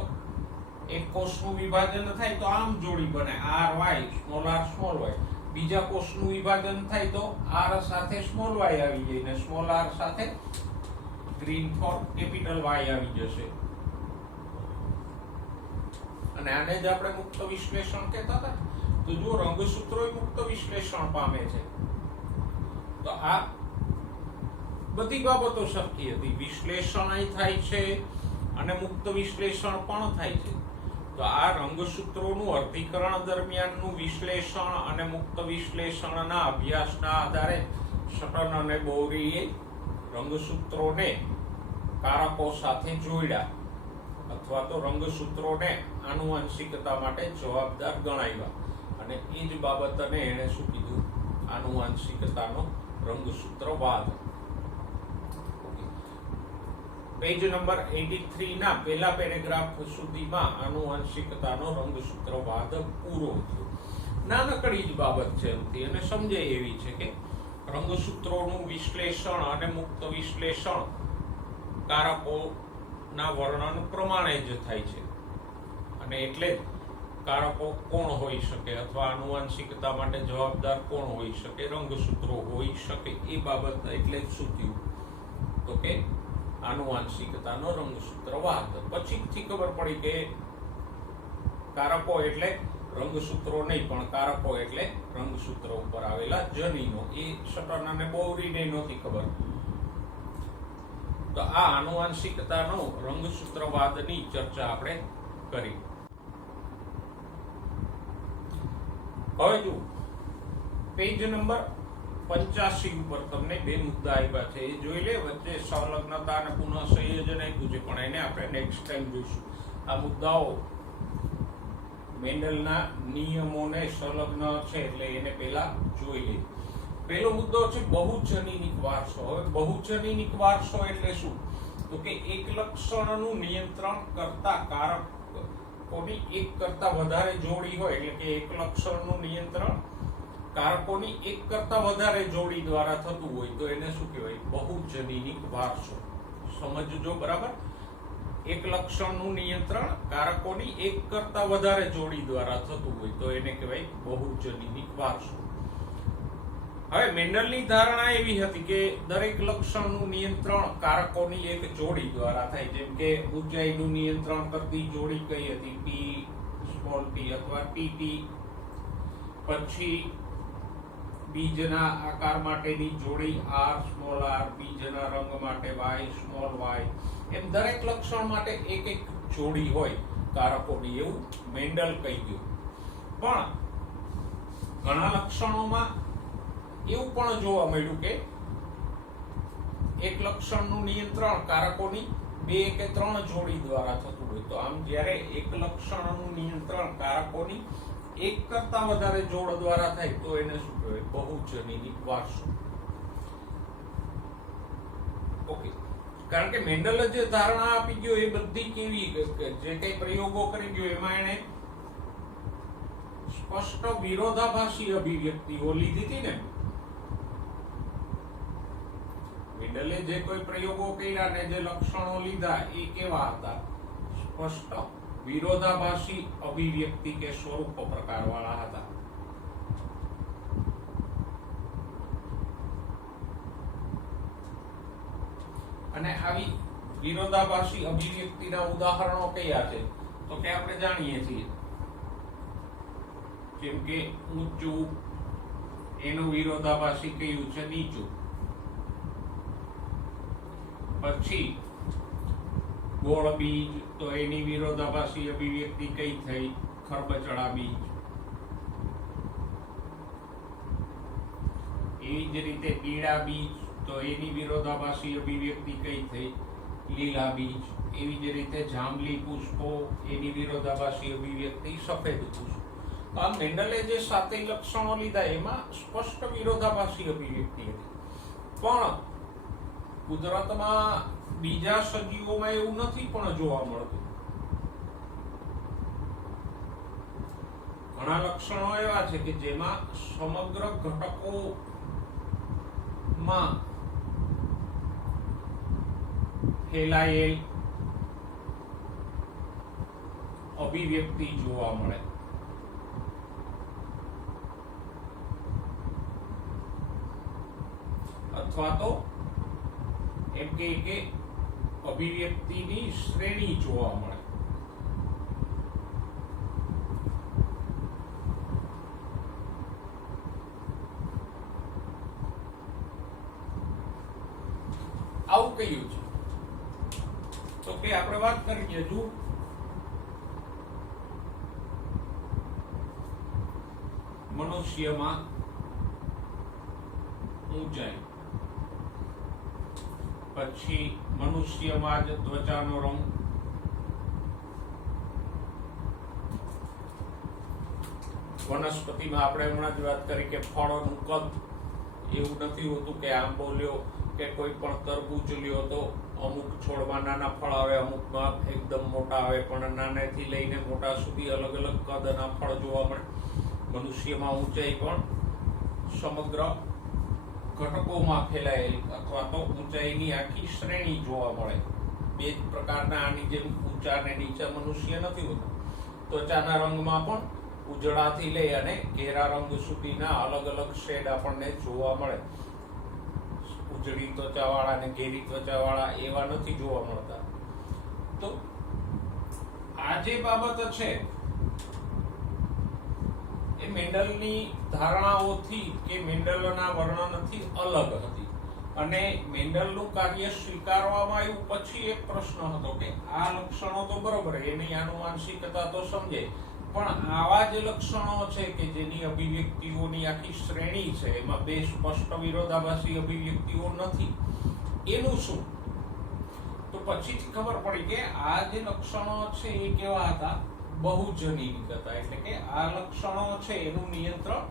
એક કોષનું વિભાજન થાય તો આમ જોડી બને ry small r small y. બીજા કોષનું વિભાજન થાય તો r સાથે સ્મોલ y આવી જાય ને સ્મોલ r સાથે ગ્રીન ફોર કેપિટલ Y આવી જશે. અને આને જ આપણે મુક્ત વિશ્લેષણ કહેતા હતા. તો જો રંગસૂત્રો મુક્ત વિશ્લેષણ પામે છે. તો આ બધી બાબતો સરખી હતી. વિશ્લેષણ થાય છે અને મુક્ત વિશ્લેષણ પણ થાય છે. તો આ રંગસૂત્રોનું અર્ધીકરણ દરમિયાનનું વિશ્લેષણ અને મુક્ત વિશ્લેષણના અભ્યાસના આધારે સટન અને બોરીએ રંગસૂત્રોને કારકો સાથે જોડ્યા અથવા તો રંગસૂત્રોને આનુવંશિકતા માટે જવાબદાર ગણાવ્યા. અને એ જ બાબતને એણે શું કીધું? આનુવંશિકતાનો રંગસૂત્રવાદ. પેજ નંબર 83 ના પહેલા પેરેગ્રાફ સુધીમાં આનુવંશિકતાનો રંગસૂત્રવાદ પૂરો થયો. નાનકડી જ બાબત છે એમથી અને સમજાય એવી છે કે રંગસૂત્રોનું વિશ્લેષણ અને મુક્ત વિશ્લેષણ કારકોના વર્ણન પ્રમાણે જ થાય છે. અને એટલે કારકો કોણ હોઈ શકે અથવા આનુવંશિકતા માટે જવાબદાર કોણ હોઈ શકે? રંગસૂત્રો હોઈ શકે. એ બાબત એટલે શું થયું? તો કે આનુવંશિકતાનો રંગસૂત્રવાદ. પછીથી ખબર પડી કે કારકો એટલે રંગસૂત્રો નહીં પણ કારકો એટલે રંગસૂત્ર ઉપર આવેલા જનીનો. એ સટન અને બોરીને નહોતી ખબર. તો આ આનુવંશિકતાનો રંગસૂત્રવાદની ચર્ચા આપણે કરી. હવે જો પેજ નંબર 85 ઉપર તમને બે મુદ્દા આપ્યા છે. એ જોઈ લે. વચ્ચે સંલગ્નતા અને પુનઃ સંયોજન આપ્યું છે પણ એને આપણે નેક્સ્ટ ટાઈમ જોઈશું. આ મુદ્દાઓ મેન્ડલના નિયમોને સંલગ્ન છે એટલે એને પહેલા જોઈ લે. પહેલો મુદ્દો છે બહુજનીનિક વારસો. હવે બહુજનીનિક વારસો એટલે શું? તો કે એક લક્ષણનું નિયંત્રણ કરતા કારકોની એક કરતા વધારે જોડી હોય એટલે કે એક લક્ષણનું નિયંત્રણ કારકોની એક કરતા વધારે જોડી દ્વારા થતું હોય તો એને શું કહેવાય? બહુજનીનિક વારસો. સમજજો બરાબર. એક લક્ષણનું નિયંત્રણ કારકોની એક કરતા વધારે જોડી દ્વારા થતું હોય તો એને કહેવાય બહુજનીનિક વારસો. હવે મેન્ડલની ધારણા એવી હતી કે દરેક લક્ષણનું નિયંત્રણ કારકોની એક જોડી દ્વારા થાય. જેમ કે ઊંચાઈનું નિયંત્રણ કરતી જોડી કઈ હતી? p સ્મોલ p અથવા tt. પછી બીજના આકાર માટેની જોડી r સ્મોલ r, બીજના રંગ માટે y સ્મોલ y. એમ દરેક લક્ષણ માટે એક એક જોડી હોય કારકોની, એવું મેન્ડલ કહી ગયું. પણ ઘણા લક્ષણોમાં એવું પણ જોવા મળ્યું કે એક લક્ષણનું નિયંત્રણ કારકોની 2 કે 3 જોડી દ્વારા થતું હોય. તો આમ જ્યારે એક લક્ષણનું નિયંત્રણ કારકોની એક કરતા વધારે જોડ દ્વારા થાય તો એને શું કહેવાય? બહુજનીનિક વારસો. ઓકે, કારણ કે મેન્ડલે જે ધારણા આપી ગયો એ બધી કેવી, જે કઈ પ્રયોગો કરી ગયો એમાં એને સ્પષ્ટ વિરોધાભાસી અભિવ્યક્તિઓ લીધી હતી ને. મેન્ડલે જે કોઈ પ્રયોગો કર્યા ને જે લક્ષણો લીધા એ કેવા હતા? સ્પષ્ટ વિરોધાભાસી અભિવ્યક્તિ કે સ્વરૂપ પ્રકાર વાળા હતા. અને આવી વિરોધાભાસી અભિવ્યક્તિના ઉદાહરણો કયા છે? તો કે આપણે જાણીએ છીએ, જેમ કે ઊંચું, એનું વિરોધાભાસી કયું છે? નીચું. પછી ગોળ બીજ, તો એની વિરોધાભાસી અભિવ્યક્તિ કઈ થઈ? ખરબચડા બીજ. એવી જ રીતે પીળા બીજ, તો એની વિરોધાભાસી અભિવ્યક્તિ કઈ થઈ? લીલા બીજ. એવી જ રીતે જાંબલી પુષ્પો, એની વિરોધાભાસી અભિવ્યક્તિ સફેદ પુષ્પ. તો આ મેન્ડલે જે 7 લક્ષણો લીધા એમાં સ્પષ્ટ વિરોધાભાસી અભિવ્યક્તિ હતી. પણ કુદરતમાં બીજા સજીવોમાં એવું નથી પણ જોવા મળતું. ઘણા લક્ષણો એવા છે કે જેમાં સમગ્ર ઘટકોમાં ફેલાયેલ અભિવ્યક્તિ જોવા મળે. અથવા તો એમ કે અભિવ્યક્તિની શ્રેણી જોવા મળે. આવું કયું છે? તો કે આપણે વાત કરીએ જો મનુષ્યમાં ઊંચાઈ, પછી મનુષ્યમાં જ ત્વચાનો રંગ, વનસ્પતિમાં આપણે હમણાં જ વાત કરી કે ફળોનું કદ એવું નથી હોતું કે આંબો લ્યો કે કોઈ પણ તરબૂચ લ્યો તો અમુક છોડમાં નાના ફળ આવે, અમુકમાં એકદમ મોટા આવે, પણ નાનેથી લઈને મોટા સુધી અલગ અલગ કદના ફળ જોવા મળે. મનુષ્યમાં ઊંચાઈ પણ સમગ્ર ઘટકોમાં ફેલાયેલી અથવા તો ઊંચાઈની આખી શ્રેણી જોવા મળે. બે જ પ્રકારના, આની જેમ ઊંચા અને નીચા મનુષ્ય નથી હોતા. ત્વચાના રંગમાં પણ ઉજળાથી લઈ અને ઘેરા રંગ સુધીના અલગ અલગ શેડ આપણને જોવા મળે. ઉજળી ત્વચાવાળા અને ઘેરી ત્વચાવાળા એવા નથી જોવા મળતા. તો આ જે બાબત છે એ મેન્ડલની ધારણાઓથી કે મેન્ડલના વર્ણનથી અલગ હતી. અને મેન્ડલનું કાર્ય સ્વીકારવામાં આવ્યું પછી એક પ્રશ્ન હતો કે આ લક્ષણો તો બરોબર, એની આનુવાંશિકતા તો સમજે, પણ આવા જે લક્ષણો છે કે જેની અભિવ્યક્તિઓની આખી શ્રેણી છે, એમાં બે સ્પષ્ટ વિરોધાભાસી અભિવ્યક્તિઓ નથી, એનું શું? તો પછીથી ખબર પડી કે આ જે લક્ષણો છે એ કેવા હતા? બહુજનીનિક હતા. એટલે કે આ લક્ષણો છે એનું નિયંત્રણ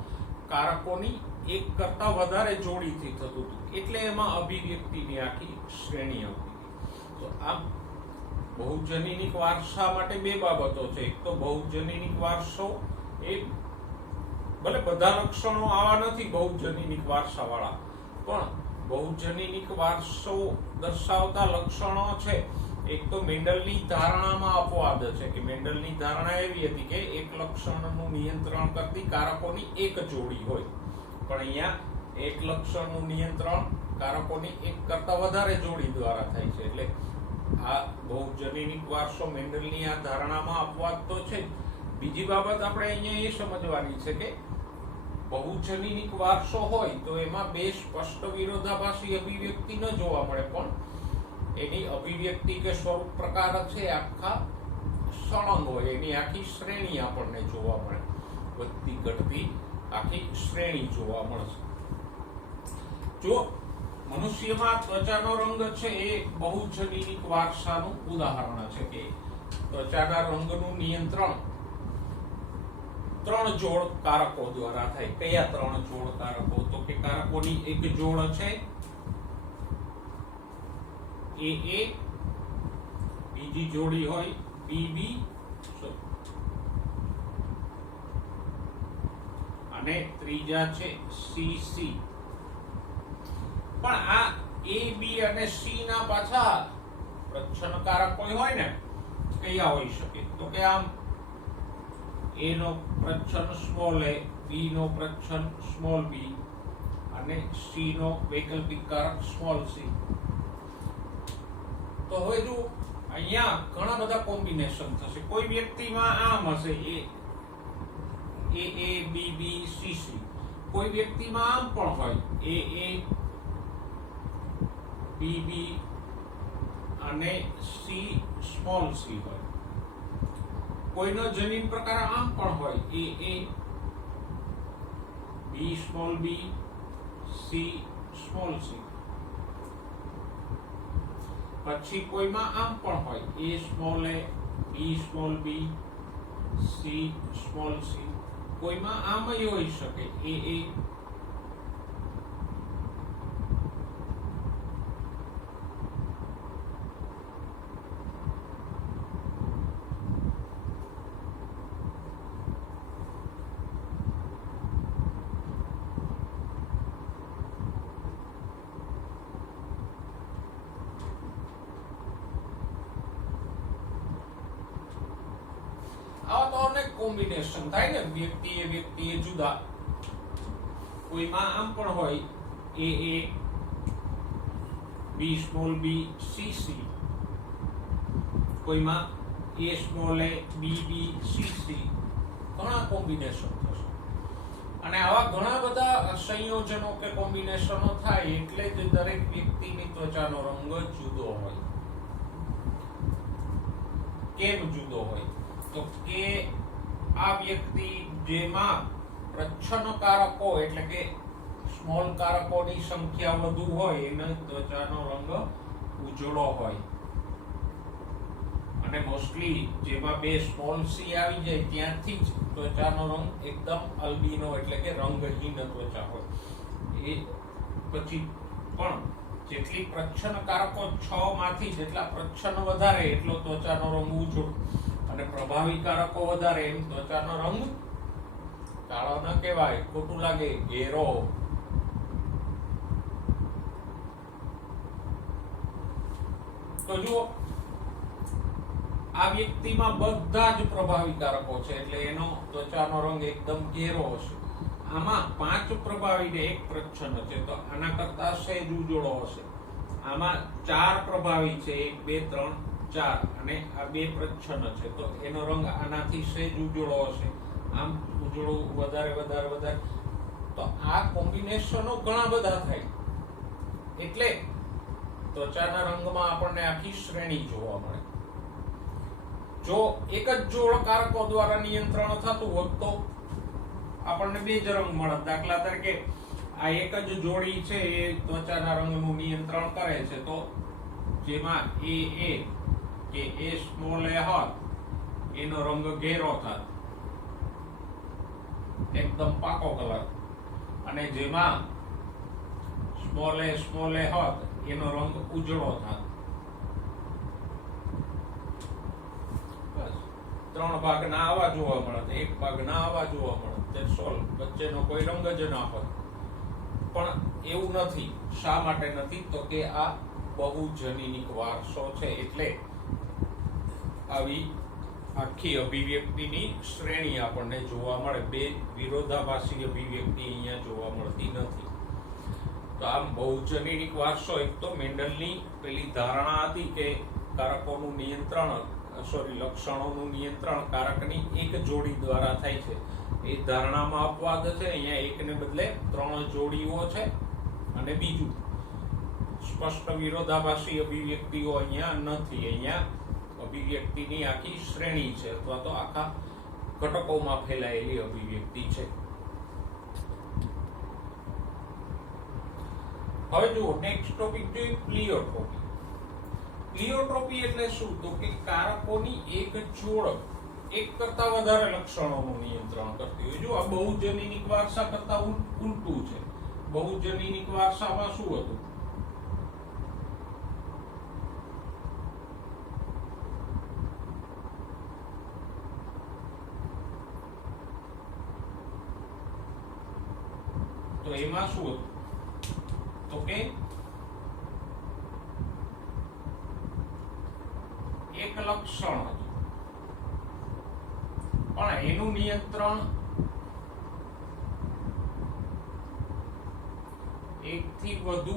કારકોની એક કરતા વધારે જોડીથી થતું હતું, એટલે એમાં અભિવ્યક્તિની આખી શ્રેણી આવતી. તો આમ બહુજનીનિક વારસા માટે બે બાબતો છે. એક તો બહુજનીનિક વારસો, એ ભલે બધા લક્ષણો આવા નથી બહુજનીનિક વારસા વાળા, પણ બહુજનીનિક વારસો દર્શાવતા લક્ષણો છે. એક તો મેન્ડલની ધારણામાં અપવાદ છે કે મેન્ડલની ધારણા એવી હતી કે એક લક્ષણનું નિયંત્રણ કરતી કારકોની એક જોડી હોય, પણ અહીંયા એક લક્ષણનું નિયંત્રણ કારકોની એક કરતા વધારે જોડી દ્વારા થાય છે. એટલે આ બહુજનીનિક વારસો મેન્ડલની આ ધારણામાં અપવાદ તો છે. બીજી બાબત આપણે અહીંયા એ સમજવાની છે કે બહુજનીનિક વારસો હોય તો એમાં બે સ્પષ્ટ વિરોધાભાસી અભિવ્યક્તિ ન જોવા મળે, પણ એની અભિવ્યક્તિ કે સ્વરૂપ પ્રકાર છે આખા સળંગ હોય, એની આખી શ્રેણી આપણને જોવા મળે, વધતી ઘટતી આખી શ્રેણી જોવા મળશે. જો મનુષ્યમાં ત્વચાનો રંગ છે એ બહુજનીનિક વારસાનું ઉદાહરણ છે કે ત્વચાના રંગનું નિયંત્રણ ત્રણ જોડ કારકો દ્વારા થાય. કયા ત્રણ જોડ કારકો? તો કે કારકોની એક જોડ છે AA, બીજી જોડી હોય BB અને ત્રીજા છે CC. પણ આ A, B અને C ના પાછા પ્રચ્છન્નકારક કોઈ હોય ને, કયા હોઈ શકે? તો કે આમ A નો પ્રચ્છન્ન સ્મોલ a, B નો પ્રચ્છન્ન સ્મોલ b અને C નો વૈકલ્પિક કારક સ્મોલ c. તો હવે જો અહીંયા ઘણા બધા કોમ્બિનેશન થશે. કોઈ વ્યક્તિમાં આમ હશે A B B C C, કોઈ વ્યક્તિમાં આમ પણ હોય A B B અને C સ્મોલ c હોય. કોઈનો જનીન પ્રકાર આમ પણ હોય A B small b C small c. પછી કોઈમાં આમ પણ હોય A small a B small b C small c. કોઈમાં આમ હોઈ શકે A આવા તો અનેક કોમ્બિનેશન થાય ને. વ્યક્તિએ જુદા. કોઈમાં આમ પણ હોય A B small b C C. કોઈમાં A small a B B C C. ઘણા કોમ્બિનેશન થશે. અને આવા ઘણા બધા સંયોજનો કે કોમ્બિનેશનો થાય એટલે જ દરેક વ્યક્તિની ત્વચાનો રંગ જુદો હોય. કેમ જુદો હોય? તો કે આ વ્યક્તિ જેમાં પ્રચ્છન્નકારકો એટલે કે સ્મોલ કારકોની સંખ્યા વધુ હોય એનો ત્વચાનો રંગ ઉજળો હોય. અને મોસ્ટલી જેમાં બે સ્મોલ c આવી જાય ત્યાંથી જ ત્વચાનો રંગ એકદમ અલ્બિનો એટલે કે રંગહીન ત્વચા હોય. એ પછી પણ જેટલી પ્રચ્છન્નકારકો 6 માંથી જેટલા પ્રચ્છન્ન વધારે એટલો ત્વચાનો રંગ ઉજળો અને પ્રભાવી કારકો વધારે એમ ત્વચાનો રંગ કાળો ન કહેવાય, ખોટું લાગે, ઘેરો. તો જુઓ આ વ્યક્તિમાં બધા જ પ્રભાવી કારકો છે એટલે એનો ત્વચાનો રંગ એકદમ ઘેરો હશે. આમાં 5 પ્રભાવી ને 1 પ્રચ્છન્ન છે તો આના કરતા સહેજ ઉજળો હશે. આમાં 4 પ્રભાવી છે 1 2 3 4 અને આ 2 પ્રચ્છન્ન છે તો એનો રંગ આનાથી સહેજ ઉજળો હશે. આમ ઉજળો વધારે. તો આ કોમ્બિનેશનો ઘણા બધા થાય એટલે ત્વચાના રંગમાં આપણને આખી શ્રેણી જોવા મળે. જો એક જ જોડ કારકો દ્વારા નિયંત્રણ થતું હોત તો આપણને 2 જ રંગ મળત. દાખલા તરીકે આ એક જ જોડી છે એ ત્વચાના રંગનું નિયંત્રણ કરે છે તો જેમાં A સ્મોલ a હોત એનો રંગ ઘેરો થાત, એકદમ પાકો કલર. અને જેમાં સ્મોલ a હોત એનો રંગ ઉજળો થાત. બસ 3 ભાગના આવા જોવા મળે, 1 ભાગના આવા જોવા મળે. That's all. વચ્ચેનો કોઈ રંગ જ ના હોય. પણ એવું નથી. શા માટે નથી? તો કે આ બહુજનીનિક વારસો છે એટલે આવી આખી અભિવ્યક્તિની શ્રેણી આપણને જોવા મળે. 2 વિરોધાભાસી અભિવ્યક્તિ અહીંયા જોવા મળતી નથી. તો આમ બહુજનીનિક વારસો એક તો મેન્ડલની પેલી ધારણા હતી કે કારકોનું નિયંત્રણ લક્ષણોનું નિયંત્રણ કારકની એક જોડી દ્વારા થાય છે. એ ધારણામાં અપવાદ છે. અહીંયા એકને બદલે 3 જોડીઓ છે. અને બીજું સ્પષ્ટ વિરોધાભાસી અભિવ્યક્તિઓ અહીંયા નથી. અહીંયા અભિવ્યક્તિની આખી શ્રેણી છે અથવા તો આખા ઘટકોમાં ફેલાયેલી અભિવ્યક્તિ છે. હવે જુઓ નેક્સ્ટ ટોપિક જોઈએ પ્લિયોટ્રોપી. પ્લિયોટ્રોપી એટલે શું? તો કે કારકોની એક જોડ એક કરતા વધારે લક્ષણોનું નિયંત્રણ કરતી હોય. જો આ બહુજનીનિક વારસા કરતા ઉલટું છે. બહુજનીનિક વારસામાં શું હતું? તો એમાં શું હતું? તો કે એક લક્ષણ હતું, પણ એનું નિયંત્રણ એકથી વધુ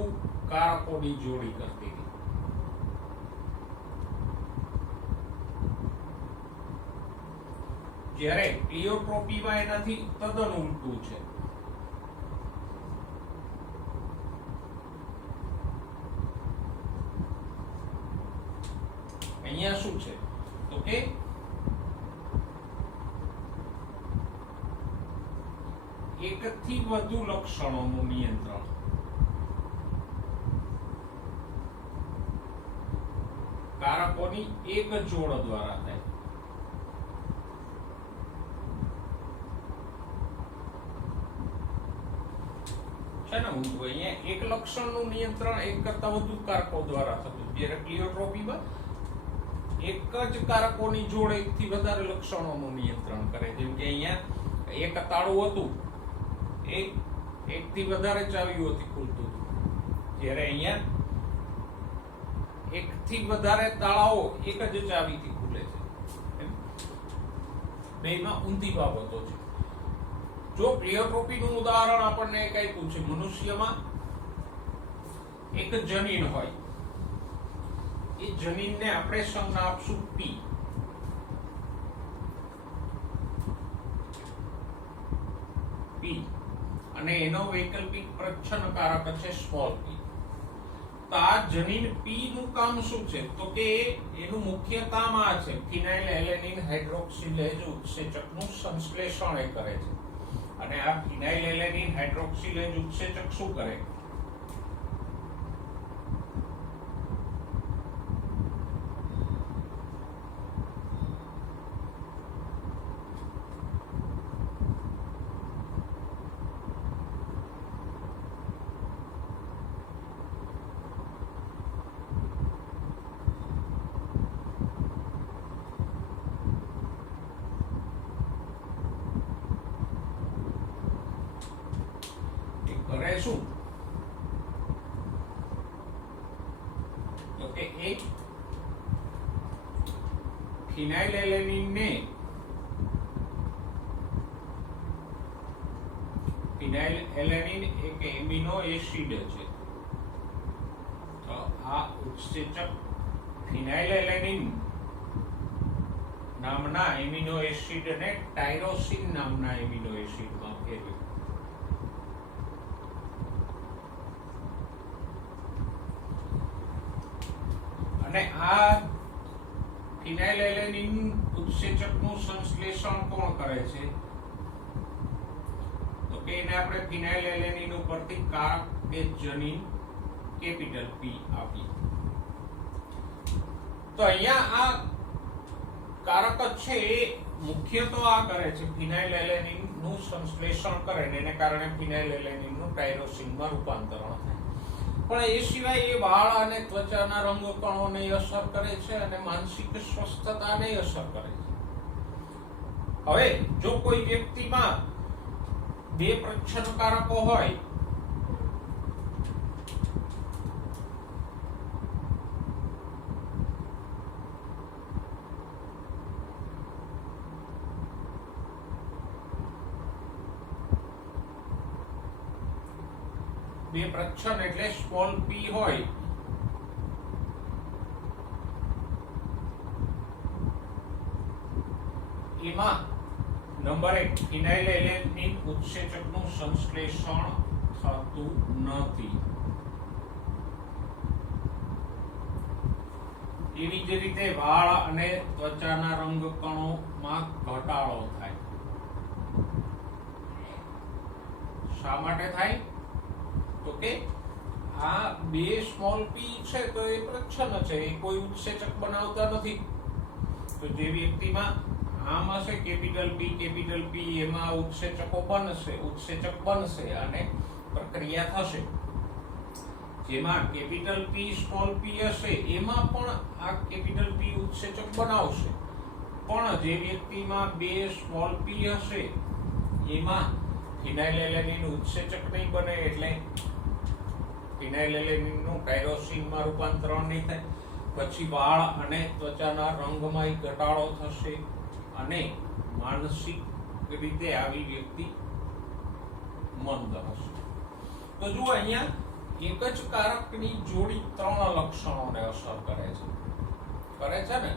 કારકોની જોડી કરતી હતી. જ્યારે પ્લિયોટ્રોપીમાં એનાથી તદ્દન ઉલટું છે. અહીંયા શું છે? તો કે એકથી વધુ લક્ષણોનું નિયંત્રણ કારકોની એક જોડ દ્વારા થાય. છે ને? અહીંયા એક લક્ષણનું નિયંત્રણ એક કરતા વધુ કારકો દ્વારા થતું. જ્યારે પ્લિયોટ્રોપીમાં એક જ કારકોની જોડ એકથી વધારે લક્ષણોનું નિયંત્રણ કરે. જેમ કે અહીંયા એક તાળું હતું, એકથી વધારે ચાવીઓથી ખુલતું હતું. જ્યારે અહીંયા એકથી વધારે તાળાઓ એક જ ચાવીથી ખુલે છે. બેમાં ઊંધી બાબતો છે. જો પ્લિયોટ્રોપીનું ઉદાહરણ આપણને એક આપ્યું છે, મનુષ્યમાં એક જનીન હોય, એ જનીનને આપણે સંજ્ઞા આપશું પી. અને એનો વૈકલ્પિક પ્રચ્છન્નકારક છે સ્મોલ પી. તો આ જનીન પી નું કામ શું છે? તો કે એનું મુખ્ય કામ આ છે, ફિનાઇલ એલેનિન હાઇડ્રોક્સિલેઝ ઉત્સેચકનું સંશ્લેષણ એ કરે છે. અને આ ફિનાઇલ એલેનિન હાઇડ્રોક્સિલેઝ ઉત્સેચક શું કરે? શું? તો કે એક ફિનાઇલ એલેનિન ને ફિનાઇલ એલેનિન એક એમિનો એસિડ છે. તો આ ઉત્સેચક ફિનાઇલ એલેનિન નામના એમિનો એસિડ ને ટાયરોસિન નામના એમિનો એસિડમાં ફેરવે. અને આ ફિનાઇલ એલેનિન ઉત્સેચકનું સંશ્લેષણ કોણ કરે છે? તો કે એને આપણે ફિનાઇલ એલેનિન ઉપરથી કારક કે જનીન કેપિટલ પી આપી. તો અહીંયા આ કારક છે એ મુખ્ય તો આ કરે છે, ફિનાઇલ એલેનિન નું સંશ્લેષણ કરે ને એને કારણે ફિનાઇલ એલેનિન નું ટાયરોસિનમાં રૂપાંતરણ થાય. પણ એ સિવાય એ વાળ અને ત્વચાના રંગકણોને અસર કરે છે અને માનસિક સ્વસ્થતાને અસર કરે છે. હવે જો કોઈ વ્યક્તિમાં બે પ્રચ્છન્નકારકો હોય, બે પ્રચ્છન્ન એટલે સ્મોલ પી હોય, એમાં નંબર 1 ફિનાઇલ એલેનિન ઉત્સેચકનું સંશ્લેષણ થતું નથી. એવી જ રીતે વાળ અને ત્વચાના રંગકણોમાં ઘટાડો થાય. શા માટે થાય? તો કે આ બે સ્મોલ પી છે તો એ પ્રચ્છન્ન છે, એ કોઈ ઉત્સેચક બનાવતા નથી. તો જે વ્યક્તિમાં આમ હશે કેપિટલ પી, એમાં ઉત્સેચક બનશે અને પ્રક્રિયા થશે. જેમાં કેપિટલ પી સ્મોલ પી હશે એમાં પણ આ કેપિટલ પી ઉત્સેચક બનાવશે. પણ જે વ્યક્તિમાં 2 સ્મોલ પી હશે એમાં ફિનાઇલેલેનિન ઉત્સેચક નહીં બને, એટલે ફિનાઇલેલેનિનનું ટાયરોસિનમાં રૂપાંતરણ નહીં થાય. પછી વાળ અને ત્વચાના રંગમાં ઘટાડો થશે અને માનસિક રીતે આવી વ્યક્તિ મંદ હશે. તો જુઓ અહીંયા એક જ કારકની જોડી 3 લક્ષણોને અસર કરે છે ને.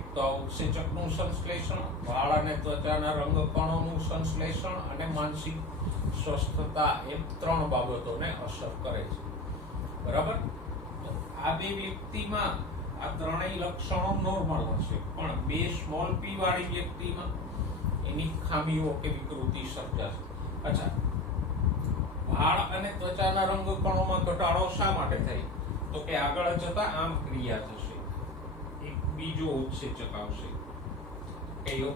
એક તો ઉત્સેચકનું સંશ્લેષણ, વાળ અને ત્વચાના રંગકણોનું સંશ્લેષણ અને માનસિક સ્વસ્થતા, એમ 3 બાબતોને અસર કરે છે. બરાબર. આ 2 વ્યક્તિમાં આ 3 લક્ષણો નોર્મલ હશે, પણ 2 સ્મોલ પી વાળી વ્યક્તિમાં એની ખામીઓ કે વિકૃતિ સર્જાશે. અચ્છા, વાળ અને ત્વચાના રંગકણોમાં ઘટાડો શા માટે થાય? તો કે આગળ જતા આમ ક્રિયા થશે, એક બીજો ઉત્સેચક આવશે, કયો?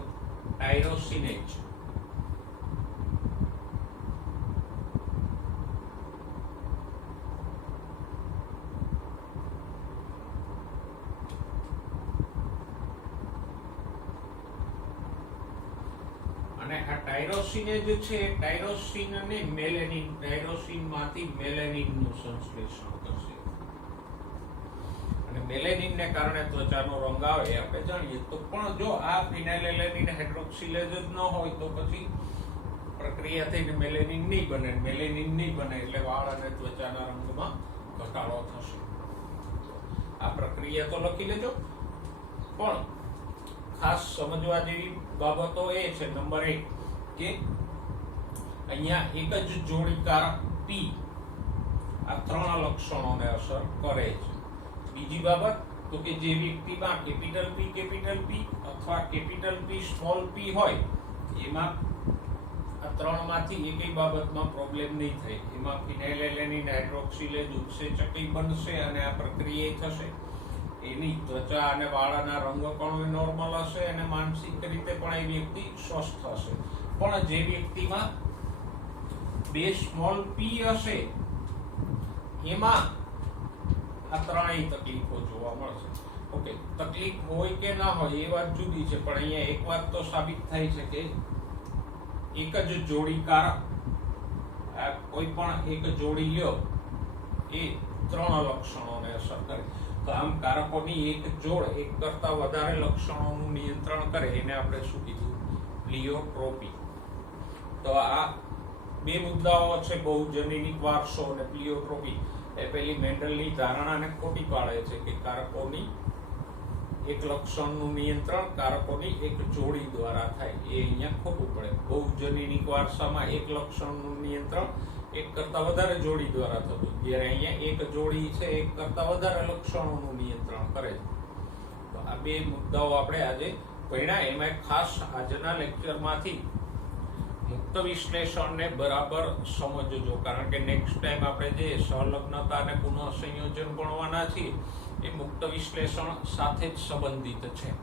ટાયરોસિનેજ. અને આ ટાયરોસિનેજ છે, ટાયરોસિન અને મેલેનિન, ટાયરોસિનમાંથી મેલેનિનનું સંશ્લેષણ કરશે. અને મેલેનિનને કારણે ત્વચાનો રંગ આવે એ આપણે જાણીએ. તો પણ જો આ ફિનાઇલેલેનિન હાઇડ્રોક્સિલેઝ જ ન હોય તો પછી પ્રક્રિયા થઈને મેલેનિન નહીં બને, એટલે વાળ અને ત્વચાના રંગમાં ઘટાડો થશે. આ પ્રક્રિયા તો લખી લેજો. પણ ખાસ સમજવા જેવી બાબતો એ છે, નંબર 1 કે અહીંયા એક જ જોડી કારક પી આ 3 લક્ષણોને અસર કરે છે. બીજી બાબત તો કે જે વ્યક્તિમાં કેપિટલ પી અથવા કેપિટલ પી સ્મોલ પી હોય એમાં આ 3 માંથી એકેય બાબતમાં પ્રોબ્લેમ નહીં થાય. એમાં ફિનાઇલેલેનિન હાઇડ્રોક્સિલેઝ ઉત્સેચક બનશે અને આ પ્રક્રિયા થશે. એની ત્વચા અને વાળના રંગકણો નોર્મલ હશે અને માનસિક રીતે પણ એ વ્યક્તિ સ્વસ્થ હશે. પણ જે વ્યક્તિમાં 2 સ્મોલ પી હશે એમાં આ 3 તકલીફો જોવા મળશે. ઓકે, તકલીફ હોય કે ના હોય એ વાત જુદી છે, પણ અહીંયા એક વાત તો સાબિત થાય છે કે એક જ જોડી કારક, કોઈ પણ એક જોડી લ્યો એ 3 લક્ષણોને અસર કરે. તો આમ કારકોની એક જોડ એક કરતા વધારે લક્ષણોનું નિયંત્રણ કરે એને આપણે શું કીધું? પ્લિયોટ્રોપી. તો આ 2 મુદ્દાઓ છે, બહુજનીનિક વારસો અને પ્લિયોટ્રોપી. એ પેલી મેન્ડલની ધારણાને ખોટી પાડે છે કે કારકોની એક લક્ષણનું નિયંત્રણ કારકોની એક જોડી દ્વારા થાય. એ અહીંયા ખોટું પડે. બહુજનીનિક વારસામાં એક લક્ષણનું નિયંત્રણ એક કરતા વધારે જોડી દ્વારા થતું, જ્યારે અહીંયા એક જોડી છે એક કરતા વધારે લક્ષણોનું નિયંત્રણ કરે છે. તો આ 2 મુદ્દાઓ આપણે આજે ભણ્યા. એમાં ખાસ આજના લેક્ચરમાંથી મુક્ત વિશ્લેષણને બરાબર સમજજો, કારણ કે નેક્સ્ટ ટાઈમ આપણે જે સહલગ્નતા અને પુનઃસંયોજન ભણવાના છીએ એ મુક્ત વિશ્લેષણ સાથે જ સંબંધિત છે.